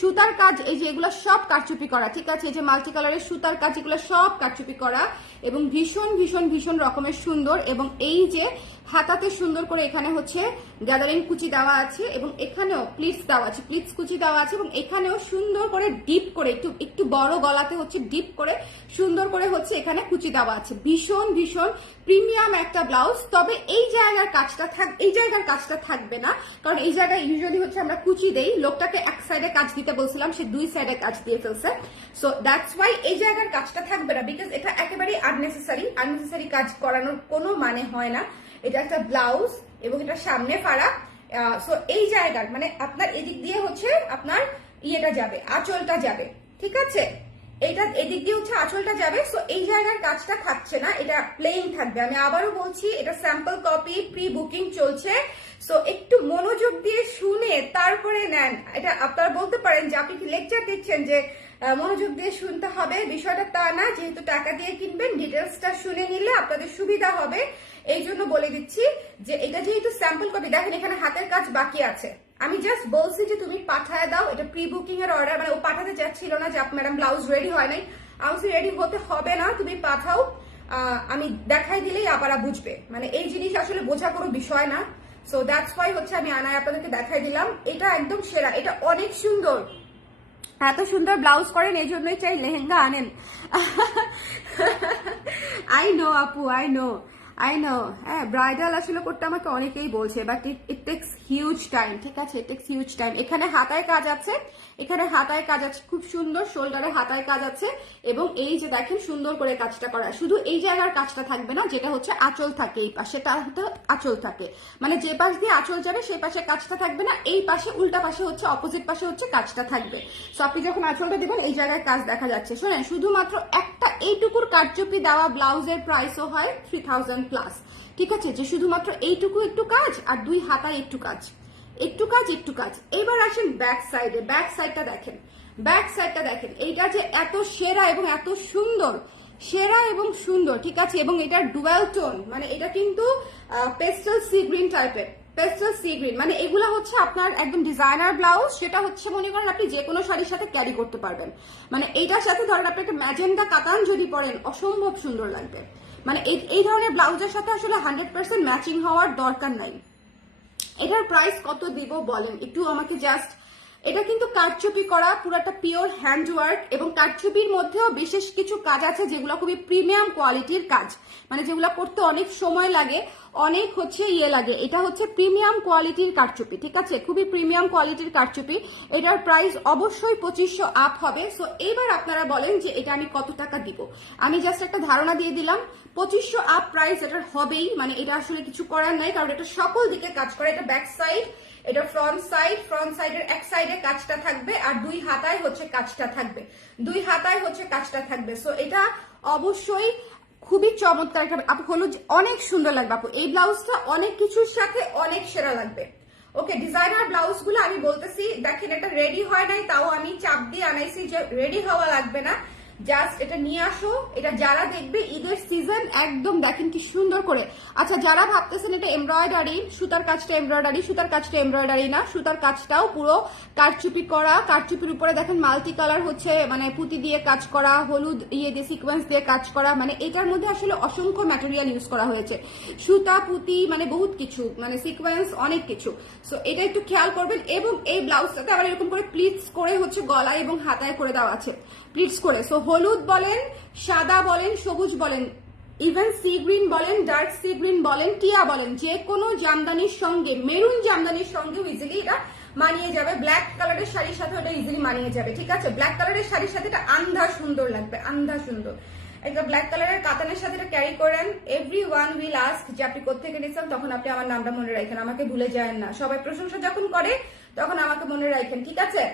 সুতার কাজ, এই যে এগুলো সব কারচুপি করা, ঠিক আছে, এই যে মাল্টি কালারের সুতার কাজ, এগুলো সব কারচুপি করা, এবং ভীষণ ভীষণ ভীষণ রকমের সুন্দর। এবং এই যে হাতাতে সুন্দর করে এখানে হচ্ছে গ্যাদারিং কুচি দেওয়া আছে, এবং এখানেও প্লিটস দেওয়া আছে, প্লিটস কুচি দেওয়া আছে, এবং এখানেও সুন্দর করে ডিপ করে একটু বড় গলাতে হচ্ছে ডিপ করে সুন্দর করে হচ্ছে এখানে কুচি দেওয়া আছে। ভীষণ ভীষণ প্রিমিয়াম একটা ব্লাউজ। তবে এই জায়গার কাজটা থাকবে না, কারণ এই জায়গায় ইউজুয়ালি হচ্ছে আমরা কুচি দেই, লোকটাকে এক সাইডে কাজ দিতে বলছিলাম, সে দুই সাইডে কাজ দিয়ে ফেলছে। সো দ্যাটস ওয়াই এই জায়গার কাজটা থাকবে না, বিকজ এটা একেবারেই আননেসেসারি কাজ করানোর কোনো মানে হয় না। এটা একটা ব্লাউজ এবং এটা সামনে ফাড়া। সো এই জায়গার মানে আপনার এদিক দিয়ে হচ্ছে আপনার ইয়েটা যাবে, আঁচলটা যাবে, ঠিক আছে, এইটা এদিক দিয়ে হচ্ছে আঁচলটা যাবে। সো এই জায়গার কাজটা থাকছে না, এটা প্লেন থাকবে। আমি আবারও বলছি, এটা স্যাম্পল কপি, প্রি বুকিং চলছে। সো একটু মনোযোগ দিয়ে শুনে তারপরে নেন। এটা আপনারা বলতে পারেন যে আপনি কি লেকচার দিচ্ছেন যে মনোযোগ দিয়ে শুনতে হবে, বিষয়টা তা না। যেহেতু টাকা দিয়ে কিনবেন, ডিটেলসটা শুনে নিলে আপনাদের সুবিধা হবে, এই জন্য বলে দিচ্ছি যে এটা যেহেতু স্যাম্পল কপি, দেখেন এখানে হাতের কাজ বাকি আছে। আমি জাস্ট বলছি যে তুমি পাঠায় দাও, এটা প্রি বুকিং এর অর্ডার, মানে ও পাঠাতে চাচ্ছিল না যে ম্যাডাম ব্লাউজ রেডি হয় নাই। আমি রেডি হতে হবে না, তুমি পাঠাও, আমি দেখাই দিলেই আপারা বুঝবে, মানে এই জিনিস আসলে বোঝা কোনো বিষয় না। সো দ্যাটস ওয়াই হচ্ছে আমি আনায় আপনাদেরকে দেখাই দিলাম। এটা একদম সেরা, এটা অনেক সুন্দর, এত সুন্দর ব্লাউজ করেন, এই জন্যই চাই লেহেঙ্গা আনেন। আই নো আপু, আই নো। আই নো, হ্যাঁ ব্রাইডাল আসলে করতে আমাকে অনেকেই বলছে, but it takes huge time. ঠিক আছে, ইট টেক্স হিউজ টাইম। এখানে হাতায় কাজ আছে, এখানে হাতায় কাজ আছে খুব সুন্দর, শোল্ডারে হাতায় কাজ আছে, এবং এই যে দেখেন সুন্দর করে কাজটা করা। শুধু এই জায়গার কাজটা থাকবে না, যেটা হচ্ছে আঁচল থাকে এই পাশে, তার হতে আঁচল থাকে, মানে যে পাশ দিয়ে আঁচল যাবে সেই পাশে কাজটা থাকবে না, এই পাশে উল্টা পাশে হচ্ছে অপোজিট পাশে হচ্ছে কাজটা থাকবে। সো আপনি যখন আঁচলটা দিবেন এই জায়গায় কাজ দেখা যাচ্ছে। শোনেন, শুধুমাত্র একটা এইটুকুর কারচুপি দেওয়া ব্লাউজের প্রাইসও হয় 3000 প্লাস। ঠিক আছে, যে শুধুমাত্র এইটুকু একটু কাজ আর দুই হাতায় একটু কাজ, একটু কাজ একটু কাজ। এবার আসেন ব্যাক সাইডে, ব্যাক সাইডটা দেখেন, ব্যাক সাইডটা দেখেন। এইটা যে এত সেরা এবং এত সুন্দর, সেরা এবং সুন্দর। ঠিক আছে, এবং এটার ডুয়াল টোন, মানে এটা কিন্তু পেস্টেল সি গ্রিন টাইপের, পেস্টেল সি গ্রিন, মানে এগুলা হচ্ছে আপনার একদম ডিজাইনার ব্লাউজ, সেটা হচ্ছে মনে করেন আপনি যে কোনো শাড়ির সাথে ক্যারি করতে পারবেন। মানে এইটার সাথে ধরেন আপনি একটা ম্যাজেন্ডা কাতান যদি পরেন, অসম্ভব সুন্দর লাগবে। মানে এই ধরনের ব্লাউজের সাথে আসলে 100% ম্যাচিং হওয়ার দরকার নাই। এটার প্রাইস কত দিব বলেন একটু আমাকে জাস্ট। এটা কিন্তু কারচুপি করা, পুরোটা পিওর হ্যান্ডওয়ার্ক, এবং কারচুপির মধ্যেও বিশেষ কিছু কাজ আছে যেগুলো খুবই প্রিমিয়াম কোয়ালিটির কাজ, মানে যেগুলো করতে অনেক সময় লাগে, অনেক হচ্ছে ইয়ে লাগে। এটা হচ্ছে প্রিমিয়াম কোয়ালিটির কারচুপি। ঠিক আছে, খুবই প্রিমিয়াম কোয়ালিটির কারচুপি। এটার প্রাইস অবশ্যই 2500 আপ হবে। সো এবার আপনারা বলেন যে এটা আমি কত টাকা দিব। আমি জাস্ট একটা ধারণা দিয়ে দিলাম, 2500 আপ প্রাইস এটার হবেই, মানে এটা আসলে কিছু করার নাই, কারণ এটা সকল দিকে কাজ করে। এটা ব্যাক সাইড, এটা ফ্রন্ট সাইড, ফ্রন্ট সাইডের এক সাইডে কাজটা থাকবে, আর দুই হাতায় হচ্ছে কাজটা থাকবে, দুই হাতায় হচ্ছে কাজটা থাকবে। সো এটা অবশ্যই খুবই চমৎকার একটা আপু, হলো অনেক সুন্দর লাগবে আপু। এই ব্লাউজটা অনেক কিছুর সাথে অনেক সেরা লাগবে। ওকে, ডিজাইনার ব্লাউজ গুলো আমি বলতেছি, দেখেন এটা রেডি হয় নাই, তাও আমি চাপ দিয়ে আনাইছি যে রেডি হওয়া লাগবে না, জাস্ট এটা নিয়ে আসো। এটা যারা দেখবে ঈদের সিজন, একদম দেখেন কি সুন্দর করে। আচ্ছা, যারা ভাবতেছেন এটা এমব্রয়ডারি, সুতার কাজটা এমব্রয়ডারি, সুতার কাজটা এমব্রয়ডারি না, সুতার কাজটাও পুরো কারচুপি করা। কারচুপির উপরে দেখেন মাল্টি কালার হচ্ছে, মানে পুঁতি দিয়ে কাজ করা, হলুদ ইয়ে দিয়ে সিকোয়েন্স দিয়ে কাজ করা, মানে এটার মধ্যে আসলে অসংখ্য ম্যাটেরিয়াল ইউজ করা হয়েছে, সুতা পুঁতি মানে বহুত কিছু, মানে সিকোয়েন্স অনেক কিছু। সো এটা একটু খেয়াল করবেন। এবং এই ব্লাউজটাতে আবার এরকম করে প্লিটস করে হচ্ছে গলায় এবং হাতায় করে দেওয়া আছে, প্লিটস করে। সো হলুদ বলেন, সাদা বলেন, সবুজ বলেন, ইভেন সি গ্রিন বলেন, ডার্ক সি গ্রিন বলেন, টিয়া বলেন, যে কোনো জামদানির সঙ্গে, মেরুন জামদানির সঙ্গেও ইজিলি এটা মানিয়ে যাবে। ব্ল্যাক কালারের শাড়ির সাথে ওটা ইজিলি মানিয়ে যাবে। ঠিক আছে, ব্ল্যাক কালারের শাড়ির সাথে এটা আন্ধা সুন্দর লাগবে, আন্ধা সুন্দর। একটা ব্ল্যাক কালারের কাতানের সাথে এটা ক্যারি করেন। এভরি ওয়ান উইল আস্ক যে আপনি কোথেকে নিচ্ছেন, তখন আপনি আমার নামটা মনে রাখেন, আমাকে ভুলে যায় না। সবাই প্রশংসা যখন করে তখন আমাকে মনে রাখেন। ঠিক আছে,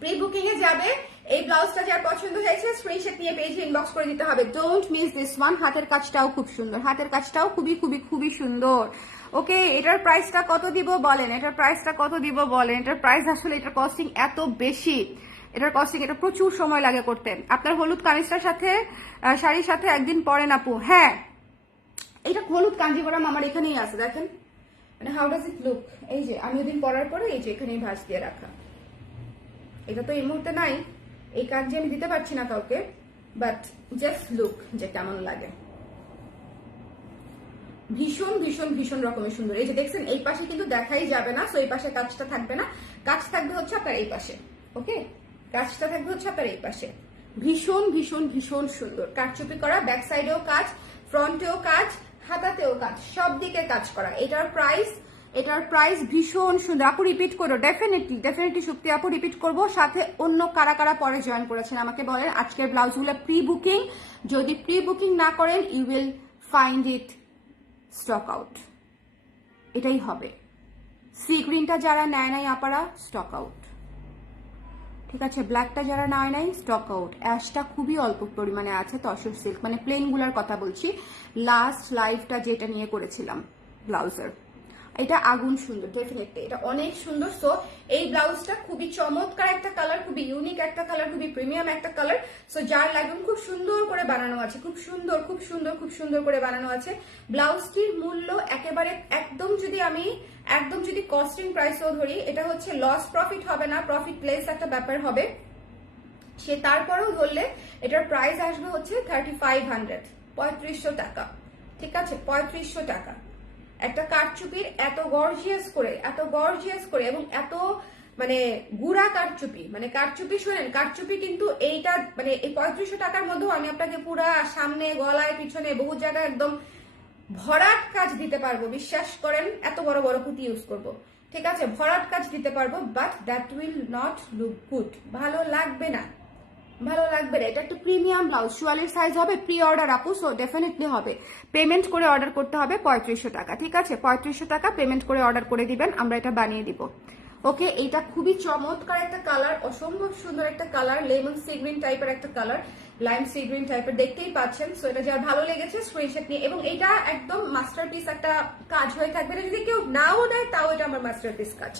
প্রি বুকিং এ যাবে। এই ব্লাউজটা যার পছন্দ হয়েছে স্ক্রিনশট নিয়ে পেজে ইনবক্স করে দিতে হবে। Don't miss this one. হাতের কাজটাও খুব সুন্দর, হাতের কাজটাও খুবই খুবই খুবই সুন্দর। ওকে, এটার প্রাইসটা কত দিব বলেন, এটার প্রাইসটা কত দিব বলেন। এটার প্রাইস আসলে এটার কস্টিং এত বেশি, এটার কস্টিং, এটা প্রচুর সময় লাগে করতে। আপনার হলুদ কামিজটার সাথে শাড়ির সাথে একদিন পরেন আপু। হ্যাঁ, এটা হলুদ কাঞ্জিবরম আমার এখানেই আছে, দেখেন মানে হাউ ডাজ ইট লুক। এই যে আমি ওদিন পরার পরে এই যে এখানেই ভাঁজ দিয়ে রাখা, এটা তো এই মুহূর্তে নাই, এই কাঞ্জি আমি দিতে পারছি না কাউকে, বাট জাস্ট লুক যে কেমন লাগে। ভীষণ ভীষণ ভীষণ রকমের সুন্দর। এই যে দেখছেন এই পাশে কিন্তু দেখাই যাবে না, সো এই পাশে কাজটা থাকবে না, কাজ থাকবে হচ্ছে আপনার এই পাশে। ওকে, কাজটা থাকবে হচ্ছে আপনার এই পাশে। ভীষণ ভীষণ ভীষণ সুন্দর কারচুপি করা, ব্যাক সাইডেও কাজ, ফ্রন্টেও কাজ, হাতাতেও কাজ, সব দিকে কাজ করা। এটার প্রাইস ভীষণ সুন্দর। আপু রিপিট করো, ডেফিনেটলি শক্তি আপু রিপিট করবো। সাথে অন্য কারা কারা পরে জয়েন করেছেন আমাকে বলেন। আজকের ব্লাউজগুলো প্রি বুকিং, যদি প্রি বুকিং না করেন you will find it stock out, এটাই হবে। সি গ্রিনটা যারা নেয় নাই আপারা, স্টক আউট। ঠিক আছে, ব্ল্যাকটা যারা নেয় নাই, স্টক আউট। অ্যাশটা খুবই অল্প পরিমাণে আছে, তসর সিল্ক, মানে প্লেনগুলোর কথা বলছি। লাস্ট লাইভটা যেটা নিয়ে করেছিলাম ব্লাউজের, এটা আগুন সুন্দর, ডেফিনেটলি এটা অনেক সুন্দর। সো এই ব্লাউজটা খুবই চমৎকার একটা কালার, খুবই ইউনিক একটা কালার, খুবই প্রিমিয়াম একটা কালার। সো যার লাগবে, খুব সুন্দর করে বানানো আছে, খুব সুন্দর খুব সুন্দর খুব সুন্দর করে বানানো আছে। ব্লাউজটির মূল্য একেবারে একদম যদি কস্টিং প্রাইসও ধরি, এটা হচ্ছে লস প্রফিট হবে না, প্রফিট প্লেস একটা ব্যাপার হবে। সে তারপরেও ধরলে এটার প্রাইস আসবে হচ্ছে 3500, 3500 টাকা। ঠিক আছে, 3500 টাকা। একটা কারচুপির এত গর্জিয়াস করে এবং এত মানে গুড়া কারচুপি, মানে কারচুপি শোনেন, কারচুপি কিন্তু এইটা মানে এই 3500 টাকার মধ্যেও আমি আপনাকে পুরা সামনে, গলায়, পিছনে বহু জায়গায় একদম ভরাট কাজ দিতে পারবো, বিশ্বাস করেন, এত বড় বড় পুঁতি ইউজ করব, ঠিক আছে, ভরাট কাজ দিতে পারবো, but that will not look good, ভালো লাগবে না, ভালো লাগবে না। এটা একটা প্রিমিয়াম ব্লাউজ, 44 সাইজ হবে, প্রি অর্ডার আপু, সো ডেফিনেটলি হবে। পেমেন্ট করে অর্ডার করতে হবে 3500 টাকা, ঠিক আছে, 3500 টাকা পেমেন্ট করে অর্ডার করে দিবেন, আমরা এটা বানিয়ে দিব। ওকে, এইটা খুবই চমৎকার একটা কালার, অসম্ভব সুন্দর একটা কালার, লেমন সি গ্রিন টাইপের একটা কালার, লাইম সি গ্রিন টাইপের, দেখতেই পাচ্ছেন। সো এটা যার ভালো লেগেছে স্ক্রিনশট নিয়ে, এবং এটা একদম মাস্টারপিস একটা কাজ হয়ে থাকবে। এটা যদি কেউ নাও নেয় তাও এটা আমার মাস্টারপিস কাজ।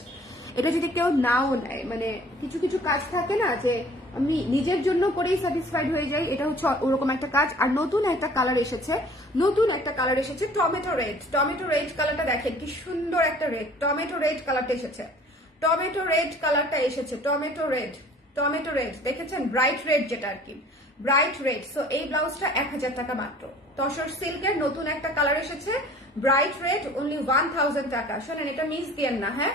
এটা যদি কেউ নাও নেয়, মানে কিছু কিছু কাজ থাকে না যে আমি নিজের জন্য করেই স্যাটিসফাইড হয়ে যাই, এটা হচ্ছে ওরকম একটা কাজ। আর নতুন একটা কালার এসেছে, নতুন একটা কালার এসেছে টমেটো রেড। টমেটো রেড কালারটা দেখেন কি সুন্দর একটা রেড, টমেটো রেড কালারটা এসেছে, টমেটো রেড কালারটা এসেছে, টমেটো রেড, টমেটো রেড দেখেছেন, ব্রাইট রেড যেটা আর কি, ব্রাইট রেড। সো এই ব্লাউজটা 1000 টাকা মাত্র। তসর সিল্কের নতুন একটা কালার এসেছে, ব্রাইট রেড, অনলি 1000 টাকা। শোনেন, এটা মিস দিয়েন না, হ্যাঁ,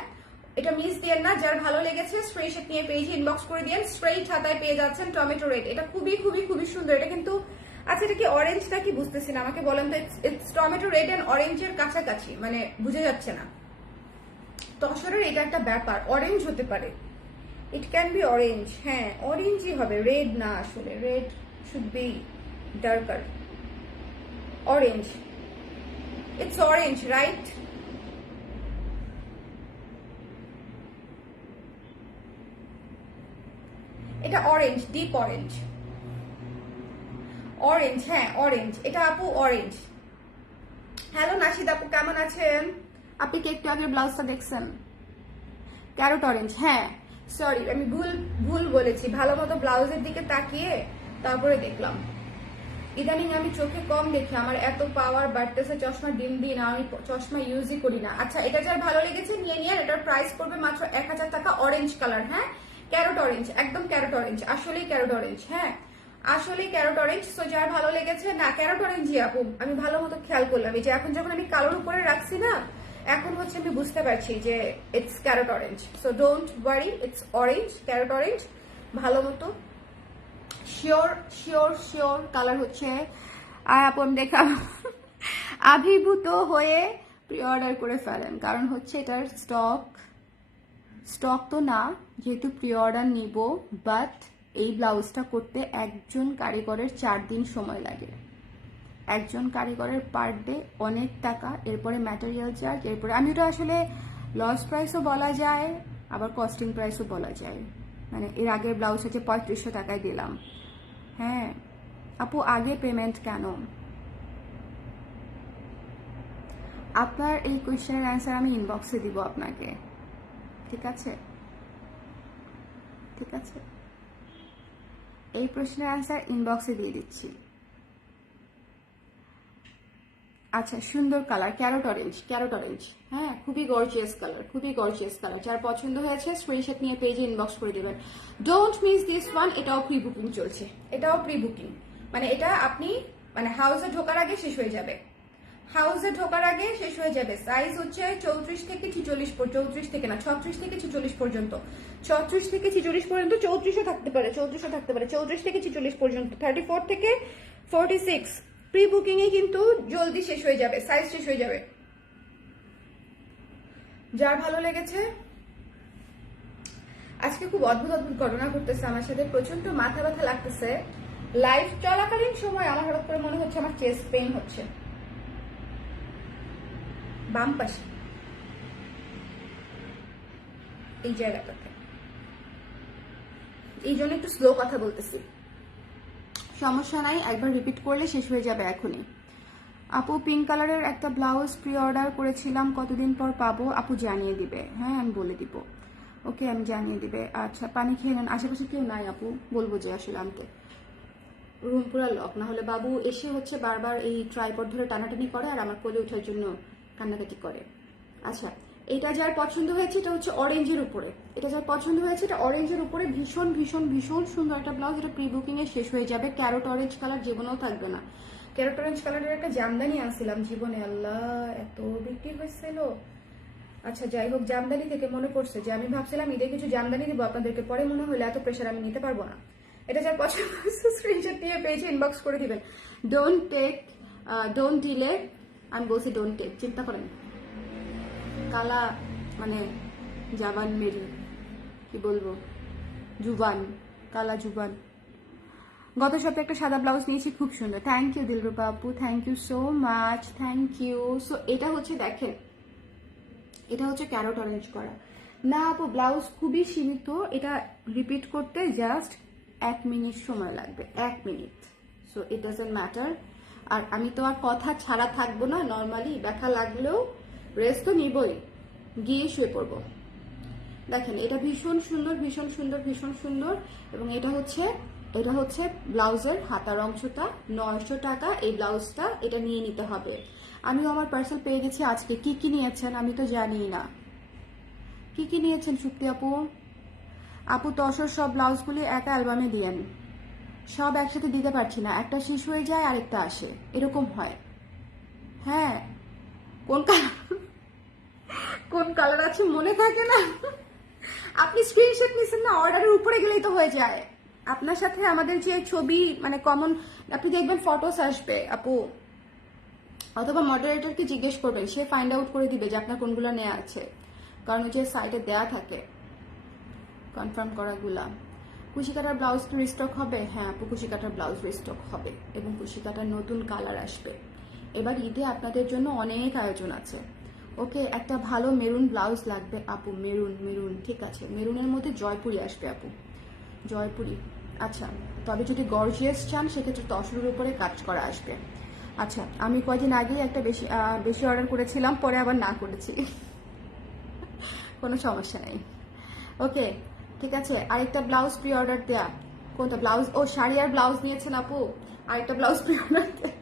এটা মিস দিয়েন না। যার ভালো লেগেছে স্ক্রিনশট নিয়ে পেজে ইনবক্স করে দিয়েন, স্ট্রেইট হাতায় পেয়ে যাচ্ছেন টমেটো রেড। এটা খুবই খুবই খুবই সুন্দর। এটা কিন্তু, আচ্ছা এটা কি অরেঞ্জ নাকি বুঝতেছি না, আমাকে বলেন তো। ইটস টমেটো রেড এন্ড অরেঞ্জের কাছাকাছি, মানে বুঝে যাচ্ছে না। তসরের এটা একটা ব্যাপার, অরেঞ্জ হতে পারে, ইট ক্যান বি অরেঞ্জ, হ্যাঁ অরেঞ্জই হবে, রেড না, আসলে red should be darker, orange, it's orange right. এটা অরেঞ্জ, ডিপ অরেঞ্জ, অরেঞ্জ, হ্যাঁ অরেঞ্জ, এটা আপু অরেঞ্জ। হ্যালো নাশিদ আপু, কেমন আছেন? আপনি কি একটু আগে ব্লাউজটা দেখছেন? ক্যারট অরেঞ্জ, হ্যাঁ সরি আমি ভুল ভুল বলেছি, ভালো মতো ব্লাউজের দিকে তাকিয়ে তারপরে দেখলাম। ইদানিং আমি চোখে কম দেখি, আমার এত পাওয়ার বাড়তেছে, চশমা দিন দিন, আমি চশমা ইউজই করি না। আচ্ছা এটা যার ভালো লেগেছে নিয়ে নিয়ে, এটার প্রাইস পড়বে মাত্র 1000 টাকা। অরেঞ্জ কালার, হ্যাঁ ক্যারট অরেঞ্জ, একদম ক্যারট অরেঞ্জ, আসলেই ক্যারট অরেঞ্জ, হ্যাঁ আসলেই ক্যারট অরেঞ্জ। সো যার ভালো লেগেছে, না ক্যারট অরেঞ্জই আপু, আমি ভালো মতো খেয়াল করলাম, এই যে এখন যখন আমি কালোর উপরে রাখছি না, এখন হচ্ছে আমি বুঝতে পারছি যে it's carrot orange. So don't worry, it's orange, carrot orange, ভালো মতো শিওর শিওর শিওর কালার হচ্ছে। আর আপু আমি দেখলাম আবির্ভূত হয়ে প্রি অর্ডার করে ফেলেন, কারণ হচ্ছে এটার স্টক তো না, যেহেতু প্রি অর্ডার নিব, বাট এই ব্লাউজটা করতে একজন কারিগরের 4 দিন সময় লাগে, একজন কারিগরের পার ডে অনেক টাকা, এরপরে ম্যাটেরিয়াল চার্জ, এরপরে আমি ওটা আসলে লস প্রাইসও বলা যায়, আবার কস্টিং প্রাইসও বলা যায়। মানে এর আগের ব্লাউজ হচ্ছে 3500 টাকায় দিলাম। হ্যাঁ আপু, আগে পেমেন্ট কেন? আপনার এই কোয়েশ্চেনের অ্যান্সার আমি ইনবক্সে দিব আপনাকে, ঠিক আছে, ঠিক আছে, এই প্রশ্নের অ্যান্সার ইনবক্সে দিয়ে দিচ্ছি। আচ্ছা সুন্দর colour, carrot orange, carrot orange, হ্যাঁ খুবই গর্জিয়াস কালার, খুবই গর্জিয়াস কালার। যার পছন্দ হয়েছে স্ক্রিনশট নিয়ে পেজে ইনবক্স করে দেবেন। ডোন্ট মিস দিস ওয়ান, এটাও প্রি বুকিং চলছে, এটাও প্রি বুকিং, মানে এটা আপনি মানে হাউসে ঢোকার আগে শেষ হয়ে যাবে, হাউসে ঢোকার আগে শেষ হয়ে যাবে। সাইজ হচ্ছে 34 থেকে 46, 34 থেকে না 36 থেকে 46 পর্যন্ত, 36 থেকে 46 পর্যন্ত, 34ও থাকতে পারে, 34ও থাকতে পারে, 34 থেকে 46 পর্যন্ত, 34 থেকে 46। প্রি বুকিং এ কিন্তু জলদি শেষ হয়ে যাবে, সাইজ শেষ হয়ে যাবে। যার ভালো লেগেছে, আজকে খুব অদ্ভুত অদ্ভুত ঘটনা ঘটতেছে আমার সাথে, প্রচন্ড মাথা ব্যথা লাগতেছে। লাইভ চলাকালীন সময় আমার হঠাৎ করে মনে হচ্ছে আমার চেস্ট পেইন হচ্ছে বাম পাশে, এই জায়গাটাতে, এই জন্য একটু স্লো কথা বলতেছি। সমস্যা নাই, একবার রিপিট করলে শেষ হয়ে যাবে এখনই। আপু পিঙ্ক কালারের একটা ব্লাউজ প্রি অর্ডার করেছিলাম, কতদিন পর পাবো? আপু জানিয়ে দিবে, হ্যাঁ আমি বলে দিব, ওকে আমি জানিয়ে দিবে। আচ্ছা পানি খেয়ে নেন, আশেপাশে কেউ নাই আপু, বলবো যে আসলে আনতে, রুম পুরা লক, না হলে বাবু এসে হচ্ছে বারবার এই ট্রাইপড ধরে টানাটানি করে আর আমার কোলে ওঠার জন্য কান্নাকাটি করে। আচ্ছা এটা যার পছন্দ হয়েছে, এটা হচ্ছে অরেঞ্জের উপরে, এটা যার পছন্দ হয়েছে এটা অরেঞ্জের উপরে, ভীষণ ভীষণ ভীষণ সুন্দর একটা ব্লাউজ, এটা প্রি বুকিং এ শেষ হয়ে যাবে। ক্যারট অরেঞ্জ কালার জীবনেও থাকবে না, ক্যারট অরেঞ্জ কালারের একটা জামদানি আনছিলাম জীবনে, আল্লাহ এত বিক্রি হয়েছিল। আচ্ছা যাই হোক, জামদানি থেকে মনে পড়ছে যে আমি ভাবছিলাম ঈদে কিছু জামদানি দিব আপনাদেরকে, পরে মনে হলো এত প্রেশার আমি নিতে পারবো না। এটা যার পছন্দ হয়েছে স্ক্রিনশট নিয়ে পেজে ইনবক্স করে দিবেন। ডোন্ট ডিলে, আমি বলছি ডোন্ট টেক, চিন্তা করেন। কালা মানে জাবান মেরি, কি বলবো, জুবান, কালা জুবান। গত সপ্তাহে একটা সাদা ব্লাউজ নিয়েছি, খুব সুন্দর। থ্যাংক ইউ দিলরূপা আপু, thank you so much, thank you. So এটা হচ্ছে দেখেন, এটা হচ্ছে ক্যারট অরেঞ্জ করা না আপু, ব্লাউজ খুবই সীমিত, এটা রিপিট করতে জাস্ট 1 মিনিট সময় লাগবে, 1 minute. So it doesn't matter. আর আমি তো আর কথা ছাড়া থাকবো না, নর্মালি ব্যথা লাগলেও রেস্ট তো নিবই, গিয়ে শুয়ে পড়বো। দেখেন এটা ভীষণ সুন্দর, ভীষণ সুন্দর, ভীষণ সুন্দর। এবং এটা হচ্ছে ব্লাউজের হাতার অংশটা, 900 টাকা এই ব্লাউজটা, এটা নিয়ে নিতে হবে। আমিও আমার পার্সেল পেয়ে গেছি আজকে। কি কি নিয়েছেন আমি তো জানি না, কি কি নিয়েছেন সুপ্তি আপু? আপু তসর সব ব্লাউজগুলি একা অ্যালবামে দিয়েন, সব একসাথে দিতে পারছি না, একটা শেষ হয়ে যায় আরেকটা আসে, এরকম হয়। হ্যাঁ, কোন কালার, কোন কালার আছে মনে থাকে না। আপনি স্ক্রিনশট নিছেন না, অর্ডারের উপরে গেলেই তো হয়ে যায়। আপনার সাথে আমাদের যে ছবি মানে কমন, আপনি দেখবেন ফটোস আসবে আপু, অথবা মডারেটরকে জিজ্ঞেস করবেন, সে ফাইন্ড আউট করে দিবে যে আপনার কোনগুলো নেওয়া আছে, কারণ ওই যে সাইটে দেয়া থাকে কনফার্ম করাগুলা। কুশি কাটার ব্লাউজ কি রিস্টক হবে? হ্যাঁ আপু, কুশি কাটার ব্লাউজ রিস্টক হবে এবং কুশি কাটার নতুন কালার আসবে। এবার ঈদে আপনাদের জন্য অনেক আয়োজন আছে। ওকে, একটা ভালো মেরুন ব্লাউজ লাগবে আপু, মেরুন, মেরুন ঠিক আছে, মেরুনের মধ্যে জয়পুরি আসবে আপু, জয়পুরি। আচ্ছা, তবে যদি গর্জিয়াস চান সেক্ষেত্রে তসরের উপরে কাজ করা আসবে। আচ্ছা, আমি কয়দিন আগে একটা বেশি অর্ডার করেছিলাম, পরে আবার না করেছি, কোনো সমস্যা নেই। ওকে ঠিক আছে, আরেকটা ব্লাউজ প্রি অর্ডার দেয়া। কোনটা ব্লাউজ? ও শাড়ি আর ব্লাউজ নিয়েছেন আপু, আরেকটা ব্লাউজ প্রি অর্ডার দেয়া।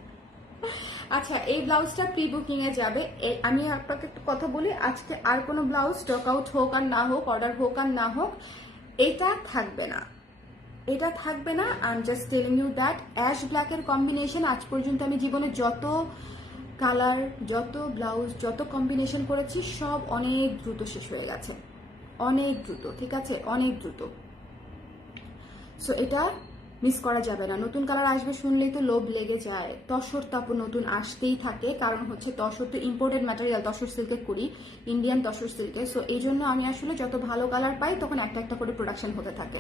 আচ্ছা, এই ব্লাউজটা প্রি বুকিং এ যাবে। আমি আপনাকে একটা কথা বলি, আজকে আর কোনো ব্লাউজ স্টক আউট হোক আর না হোক, অর্ডার হোক আর না হোক, এটা থাকবে না, এটা থাকবে না। I am just telling you that ash ব্ল্যাকের কম্বিনেশন আজ পর্যন্ত আমি জীবনে যত কালার, যত ব্লাউজ, যত কম্বিনেশন করেছি সব অনেক দ্রুত শেষ হয়ে গেছে, অনেক দ্রুত, ঠিক আছে, অনেক দ্রুত। সো এটা মিস করা যাবে না। নতুন কালার আসবে শুনলেই তো লোভ লেগে যায়। তসর তাপ নতুন আসতেই থাকে, কারণ হচ্ছে তসর তো ইম্পোর্টেড ম্যাটেরিয়াল, তসর সিল্কে করি, ইন্ডিয়ান তসর সিল্কে। সো এই জন্য আমি আসলে যত ভালো কালার পাই তখন একটা একটা করে প্রোডাকশন হতে থাকে,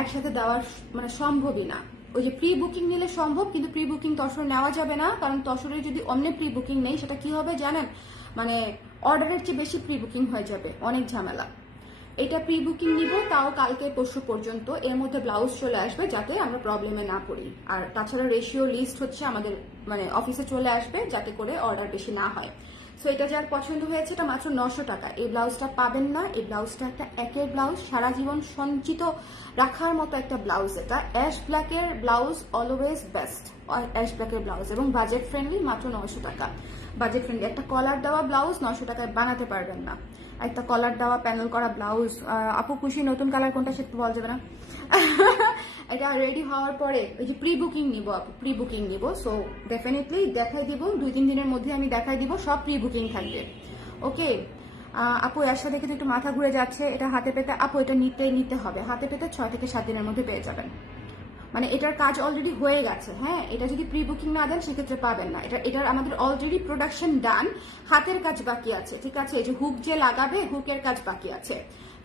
একসাথে দেওয়ার মানে সম্ভবই না। ওই যে প্রি বুকিং নিলে সম্ভব, কিন্তু প্রি বুকিং তসর নেওয়া যাবে না, কারণ তসরে যদি অন্য প্রি বুকিং নেই সেটা কি হবে জানেন, মানে অর্ডারের চেয়ে বেশি প্রি বুকিং হয়ে যাবে, অনেক ঝামেলা। এটা প্রি বুকিং নিব, তাও কালকে পরশু পর্যন্ত, এর মধ্যে ব্লাউজ চলে আসবে যাতে আমরা প্রবলেমে না পড়ি। আর তাছাড়া রেশিও লিস্ট হচ্ছে আমাদের মানে অফিসে চলে আসবে, যাতে করে অর্ডার বেশি না হয়। সো এটা যার পছন্দ হয়েছে, এটা মাত্র 900 টাকা। এই ব্লাউজটা পাবেন না, এই ব্লাউজটা একটা একের ব্লাউজ, সারা জীবন সঞ্চিত রাখার মতো একটা ব্লাউজ। এটা অ্যাশ ব্ল্যাকের ব্লাউজ, অলওয়েজ বেস্ট অ্যাশ ব্ল্যাকের ব্লাউজ, এবং বাজেট ফ্রেন্ডলি, মাত্র 900 টাকা। বাজেট ফ্রেন্ডলি একটা কলার দেওয়া ব্লাউজ 900 টাকায় বানাতে পারবেন না। একটা কলার দেওয়া প্যানেল করা ব্লাউজ, আপু খুশি নতুন কালার কোনটা সেটা বলা যাবে না। এটা রেডি হওয়ার পরে ওই যে প্রি বুকিং নিব আপু, প্রি বুকিং নিব। সো ডেফিনেটলি দেখাই দিব, 2-3 দিনের মধ্যে আমি দেখাই দিব, সব প্রি বুকিং থাকবে। ওকে আপু, এর সাথে কিন্তু একটু মাথা ঘুরে যাচ্ছে, এটা হাতে পেতে আপু, এটা নিতে হবে, হাতে পেতে 6 থেকে 7 দিনের মধ্যে পেয়ে যাবেন। মানে এটার কাজ অলরেডি হয়ে গেছে। হ্যাঁ, এটা যদি প্রি বুকিং না দেন সেক্ষেত্রে পাবেন না। এটার আমাদের অলরেডি প্রোডাকশন ডান, হাতের কাজ বাকি আছে, ঠিক আছে, এই যে হুক যে লাগাবে, হুকের কাজ বাকি আছে।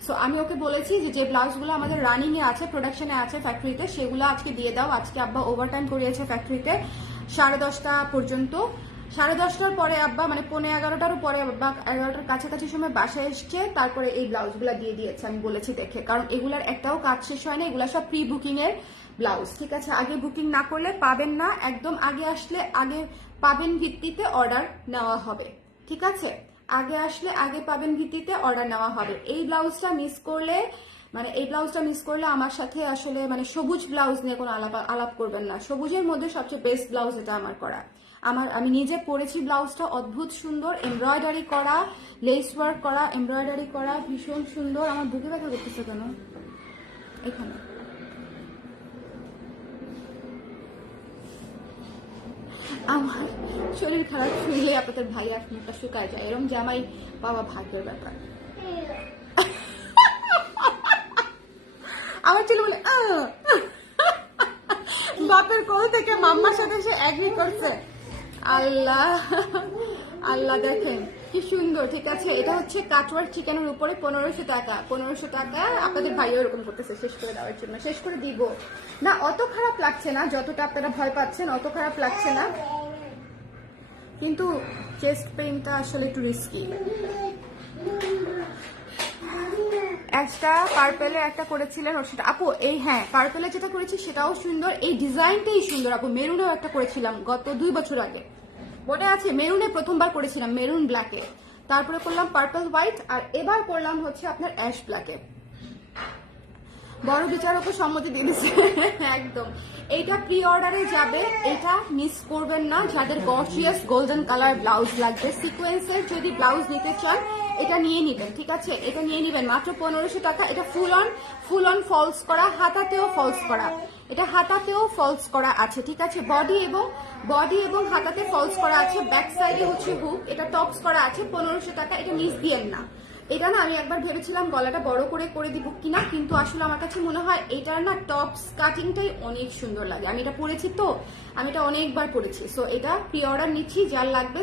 সো আমি ওকে বলেছি যে ব্লাউজগুলো আমাদের রানিং এ আছে, প্রোডাকশনে আছে ফ্যাক্টরিতে, সেগুলো আজকে দিয়ে দাও। আজকে আব্বা ওভারটাইম করিয়েছে ফ্যাক্টরিতে 10:30 পর্যন্ত। 10:30টার পরে আব্বা মানে 11:15 পরে আব্বা 11টার কাছাকাছি সময় বাসায় এসছে, তারপরে এই ব্লাউজগুলো দিয়ে দিয়েছে। আমি বলেছি দেখে, কারণ এগুলার একটাও কাজ শেষ হয় না, এগুলা সব প্রি বুকিং এর ব্লাউজ, ঠিক আছে। আগে বুকিং না করলে পাবেন না, একদম আগে আসলে আগে পাবেন ভিত্তিতে অর্ডার নেওয়া হবে, ঠিক আছে। আগে আসলে আগে পাবেন ভিত্তিতে অর্ডার নেওয়া হবে। এই ব্লাউজটা মিস করলে আমার সাথে আসলে মানে সবুজ ব্লাউজ নিয়ে কোনো আলাপ করবেন না। সবুজের মধ্যে সবচেয়ে বেস্ট ব্লাউজ এটা আমার করা, আমি নিজে পরেছি ব্লাউজটা, অদ্ভুত সুন্দর, এমব্রয়ডারি করা, লেস ওয়ার্ক করা, এমব্রয়ডারি করা, ভীষণ সুন্দর। আমার বুকে ব্যথা করতেছে কেন? এখানে আমার শরীর খারাপ শুনলে আপনাদের ভাই এক মুখটা শুকায় যায়, এরকম জামাই বাবা ভাগ্যের ব্যাপার। আমার ছেলে বলে বাপের কোল থেকে মাম্মার সাথে সে এগ্রি করছে। আল্লাহ আল্লাহ দেখেন কি সুন্দর। ঠিক আছে, এটা হচ্ছে কাটওয়ার্ক চিকেনের উপরে 1500 টাকা। 1500 টাকা আপনাদের ভাইও এরকম করতেছে শেষ করে দেওয়ার জন্য। শেষ করে দিব না, অত খারাপ লাগছে না যতটা আপনারা ভয় পাচ্ছেন, অত খারাপ লাগছে না, কিন্তু চেস্ট পেইনটা আসলে একটু রিস্কি। একটা পার্পেলের একটা করেছিলেন ওর সেটা আপু, এই হ্যাঁ পার্পেলের যেটা করেছি সেটাও সুন্দর, এই ডিজাইনটাই সুন্দর আপু। মেরুনেও একটা করেছিলাম গত 2 বছর আগে, মনে আছে? মেরুনে প্রথমবার করেছিলাম, মেরুন ব্ল্যাকে, তারপরে করলাম পার্পল হোয়াইট, আর এবার করলাম হচ্ছে আপনার অ্যাশ ব্ল্যাকে। বড় বিচারকও সম্মতি দিয়ে দিচ্ছে একদম। এইটা প্রি অর্ডারে যাবে, এটা মিস করবেন না। যাদের গর্জিয়াস গোল্ডেন কালার ব্লাউজ লাগবে, সিকোয়েন্সের যদি ব্লাউজ নিতে চান এটা নিয়ে নিবেন। ঠিক আছে, এটা নিয়ে নিবেন মাত্র 1500 টাকা। এটা ফুল অন ফলস করা, হাতাতেও ফলস করা, এটা হাতাতেও ফলস করা আছে। ঠিক আছে, বডি এবং হাতাতে ফলস করা আছে, ব্যাক সাইডে হচ্ছে হুক, এটা টপস করা আছে। 1500 টাকা, এটা মিস দিয়েন না। এটা না আমি একবার ভেবেছিলাম গলাটা বড় করে দিব কিনা, কিন্তু আসলে আমার কাছে মনে হয় এটার না টপস কাটিংটাই অনেক সুন্দর লাগে। আমি এটা পরেছি তো, আমি এটা অনেকবার পরেছি। সো এটা প্রি অর্ডার নিচ্ছি, যার লাগবে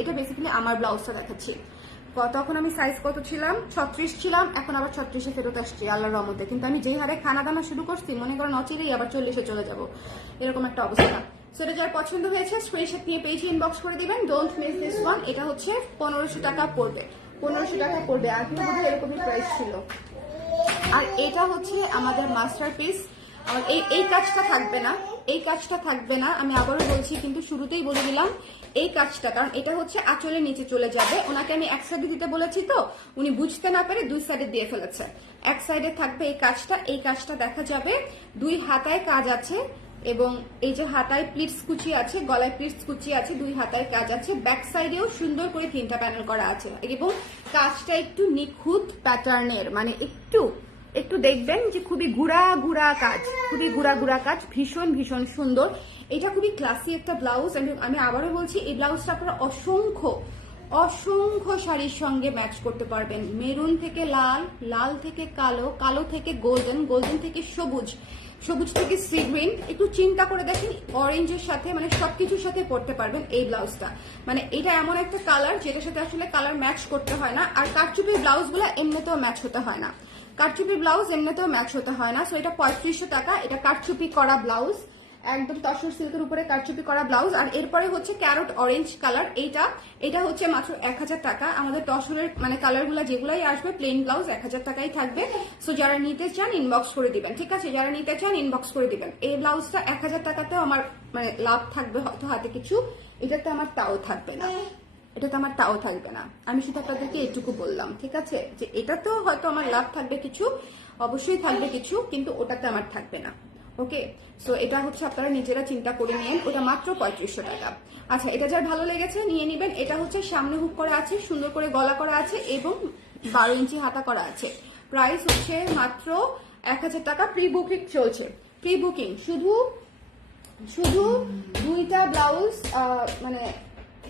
এটা বেসিক্যালি আমার ব্লাউজটা দেখাচ্ছি। তখন আমি সাইজ কত ছিলাম? 36 ছিলাম, এখন আবার 36-এ ফেরত আসছি আল্লাহর রহমতে। কিন্তু আমি যেই হারে খানা দানা শুরু করছি, মনে করেন অচিরেই আবার 40-এ চলে যাব, এরকম একটা অবস্থা। সো এটা যার পছন্দ হয়েছে স্ক্রিনশট নিয়ে পেজে ইনবক্স করে দিবেন। Don't miss this one. এটা হচ্ছে 1500 টাকা পড়বে, 1500 টাকা পড়বে। আর কিন্তু বোধহয় এরকমই প্রাইস ছিল। আর এটা হচ্ছে আমাদের মাস্টারপিস। আর এই কাজটা থাকবে না, এই কাজটা থাকবে না, আমি আবারও বলছি, কিন্তু শুরুতেই বলে দিলাম এই কাজটা, কারণ এটা হচ্ছে আঁচলের নিচে চলে যাবে। ওনাকে আমি এক সাইডে দিতে বলেছি তো, উনি বুঝতে না পারে 2 সাইডে দিয়ে ফেলেছে। এক সাইডে থাকবে এই কাজটা দেখা যাবে। 2 হাতায় কাজ আছে, এবং এই যে হাতায় প্লিটস কুচি আছে, গলায় প্লিটস কুচি আছে, 2 হাতায় কাজ আছে। ব্যাক সাইডেও সুন্দর করে 3টা প্যানেল করা আছে, এবং কাজটা একটু নিখুঁত প্যাটার্নের, মানে একটু দেখবেন যে খুবই গুড়া কাজ, খুবই গুড়া কাজ, ভীষণ ভীষণ সুন্দর। এটা খুবই ক্লাসি একটা ব্লাউজ। আমি আবারও বলছি, এই ব্লাউজটা আপনারা অসংখ্য শাড়ির সঙ্গে ম্যাচ করতে পারবেন। মেরুন থেকে লাল, লাল থেকে কালো, কালো থেকে গোল্ডেন, গোল্ডেন থেকে সবুজ, সবুজ থেকে সি গ্রিন। একটু চিন্তা করে দেখেন, অরেঞ্জের সাথে মানে সবকিছুর সাথে পরতে পারবেন এই ব্লাউজটা। মানে এটা এমন একটা কালার যেটার সাথে আসলে কালার ম্যাচ করতে হয় না। আর কারচুপির ব্লাউজগুলো এমনিতেও ম্যাচ হতে হয় না, কারচুপি ব্লাউজ এমনিতেও ম্যাচ হতে হয় না। সো এটা 3500 টাকা। এটা কারচুপি করা ব্লাউজ, একদম তসর সিল্কের উপরে কারচুপি করা ব্লাউজ। আর এরপরে হচ্ছে ক্যারট অরেঞ্জ কালার, এটা হচ্ছে মাত্র 1000 টাকা। আমাদের তসরের মানে কালারগুলো যেগুলাই আসবে প্লেন ব্লাউজ 1000 টাকাই থাকবে। সো যারা নিতে চান ইনবক্স করে দিবেন। ঠিক আছে, যারা নিতে চান ইনবক্স করে দিবেন। এই ব্লাউজটা 1000 টাকাতেও আমার মানে লাভ থাকবে হয়তো হাতে কিছু, এটাতে আমার তাও থাকবে না, আমি শুধু আপনাদেরকে এটুকু বললাম। ঠিক আছে, যে এটাতেও হয়তো আমার লাভ থাকবে কিছু, অবশ্যই থাকবে কিছু, কিন্তু ওটাতে আমার থাকবে না। ওকে, সো এটা হচ্ছে আপনারা নিজেরা চিন্তা করে নিন। ওটা মাত্র 3500 টাকা। আচ্ছা, এটা যার ভালো লেগেছে নিয়ে নেবেন। এটা হচ্ছে সামনে হুক করা আছে, সুন্দর করে গলা করা আছে, এবং 12 ইঞ্চি হাতা করা আছে। প্রাইস হচ্ছে মাত্র 1000 টাকা। প্রি বুকিং চলছে, প্রি বুকিং শুধু 2টা ব্লাউজ, মানে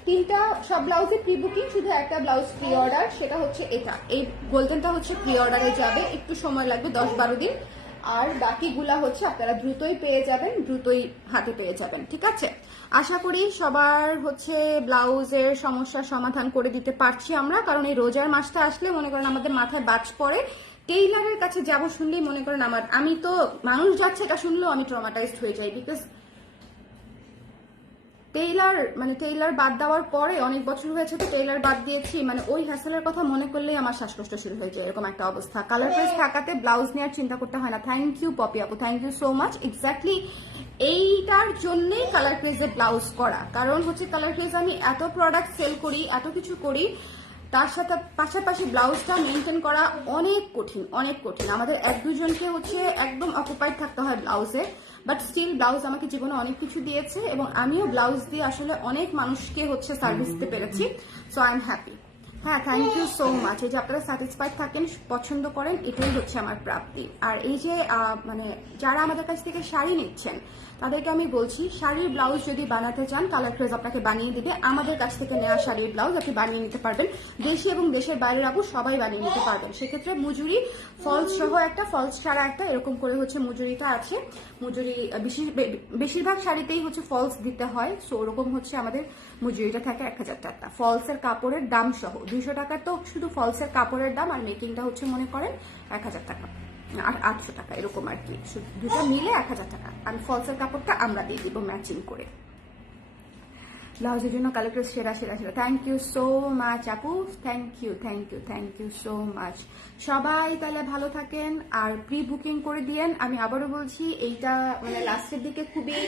3টা, সব ব্লাউজে প্রি বুকিং, শুধু একটা ব্লাউজ প্রি অর্ডার, সেটা হচ্ছে এটা। এই গোল্ডেনটা হচ্ছে প্রি অর্ডারে যাবে, একটু সময় লাগবে, 10-12 দিন। আর বাকিগুলা হচ্ছে আপনারা দ্রুতই পেয়ে যাবেন, দ্রুতই হাতে পেয়ে যাবেন। ঠিক আছে, আশা করি সবার হচ্ছে ব্লাউজের সমস্যার সমাধান করে দিতে পারছি আমরা। কারণ এই রোজার মাসটা আসলে মনে করেন আমাদের মাথায় বাজ পড়ে, টেইলারের কাছে যাব শুনলেই মনে করেন আমি তো মানুষ যাচ্ছে এটা শুনলেও আমি ট্রমাটাইজড হয়ে যাই। বিকজ টেইলার বাদ দেওয়ার পরে অনেক বছর হয়েছে তো টেইলার বাদ দিয়েছি, মানে ওই হ্যাসেলের কথা মনে করলেই আমার শ্বাসকষ্ট শুরু হয়ে যায়, এরকম একটা অবস্থা। কালার প্রাইস থাকাতে ব্লাউজ নেওয়ার চিন্তা করতে হয় না। থ্যাংক ইউ পপি আপু, thank you so much. Exactly এইটার জন্যই কালার প্রাইসে ব্লাউজ করা, কারণ হচ্ছে কালার প্রাইস আমি এত প্রোডাক্ট সেল করি, এত কিছু করি, তার সাথে পাশাপাশি ব্লাউজটা মেনটেন করা অনেক কঠিন, অনেক কঠিন। আমাদের 1-2 জনকে হচ্ছে একদম অকুপাইড থাকতে হয় ব্লাউজে, বাট স্টিল ব্লাউজ আমাকে জীবনে অনেক কিছু দিয়েছে, এবং আমিও ব্লাউজ দিয়ে আসলে অনেক মানুষকে হচ্ছে সার্ভিস দিতে পেরেছি। So I am happy. হ্যাঁ, থ্যাংক ইউ সো মাচ। এই যে আপনারা স্যাটিসফাইড থাকেন, পছন্দ করেন, এটাই হচ্ছে আমার প্রাপ্তি। আর এই যে মানে যারা আমাদের কাছ থেকে শাড়ি নিচ্ছেন তাদেরকে আমি বলছি, শাড়ির ব্লাউজ যদি বানাতে চান কালার ক্রেজ আপনাকে বানিয়ে দিবে। আমাদের কাছ থেকে নেওয়া শাড়ির ব্লাউজ আপনি বানিয়ে নিতে পারবেন, দেশি এবং দেশের বাইরের আপু সবাই বানিয়ে নিতে পারবেন। সেক্ষেত্রে মজুরি ফলস সহ একটা, ফলস ছাড়া একটা, এরকম করে হচ্ছে মজুরিটা আছে। মজুরি বেশিরভাগ শাড়িতেই হচ্ছে ফলস দিতে হয়, সো ওরকম হচ্ছে আমাদের মজুরিটা থাকে 1000 টাকা। ফলসের কাপড়ের দাম সহ 200 টাকা তো শুধু ফলসের কাপড়ের দাম, আর মেকিংটা হচ্ছে মনে করেন 1000 টাকা আর 800 টাকা, এরকম আর কি। দুটো মিলে 1000 টাকা। আর ফলসের কাপড়টা আমরা দিয়ে দিব ম্যাচিং করে। ব্লাউজের জন্য কালেক্টর সেরা সেরা সেরা। থ্যাংক ইউ সো মাচ আপু, thank you thank you thank you so much. সবাই তাহলে ভালো থাকেন আর প্রি বুকিং করে দিয়েন। আমি আবারও বলছি, এইটা মানে লাস্টের দিকে খুবই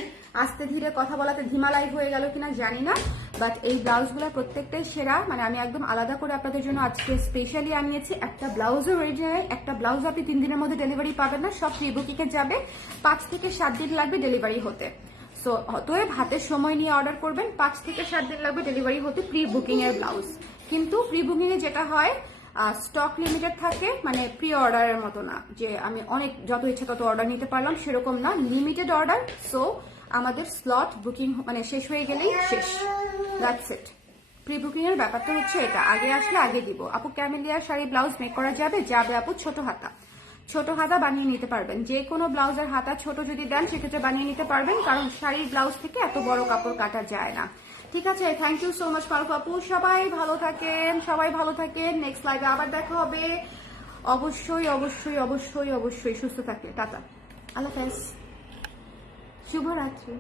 আস্তে ধীরে কথা বলাতে ধিমা লাইভ হয়ে গেল কিনা জানি না, বাট এই ব্লাউজগুলো প্রত্যেকটাই সেরা। মানে আমি একদম আলাদা করে আপনাদের জন্য আজকে স্পেশালি আনিয়েছি। একটা ব্লাউজও রেডি হয়, একটা ব্লাউজ আপনি 3 দিনের মধ্যে ডেলিভারি পাবেন না, সব প্রি বুকিংয়ে যাবে। 5 থেকে 7 দিন লাগবে ডেলিভারি হতে। সো অতএব হাতের সময় নিয়ে অর্ডার করবেন, 5 থেকে 7 দিন লাগবে ডেলিভারি হতে প্রি বুকিং এর ব্লাউজ। কিন্তু প্রি বুকিং এ যেটা হয়, স্টক লিমিটেড থাকে, মানে প্রি অর্ডারের মতো না যে আমি অনেক যত ইচ্ছা তত অর্ডার নিতে পারলাম, সেরকম না, লিমিটেড অর্ডার। সো আমাদের স্লট বুকিং মানে শেষ হয়ে গেলেই শেষ, দ্যাটস ইট। প্রি বুকিং এর ব্যাপারটা হচ্ছে এটা, আগে আসলে আগে দিব। আপু ক্যামেলিয়া শাড়ি ব্লাউজ মেক করা যাবে? যাবে আপু। ছোট হাতা বানিয়ে নিতে পারবেন, যে কোনো ব্লাউজের হাতা ছোট যদি দেন সেক্ষেত্রে বানিয়ে নিতে পারবেন, কারণ শাড়ির ব্লাউজ থেকে এত বড় কাপড় কাটা যায় না। ঠিক আছে, থ্যাংক ইউ সো মাচ পারফ আপু। সবাই ভালো থাকেন, সবাই ভালো থাকেন। নেক্সট লাইভে আবার দেখা হবে। অবশ্যই অবশ্যই অবশ্যই অবশ্যই সুস্থ থাকবে। টাটা, আল্লাহ হাফেজ, শুভরাত্রি।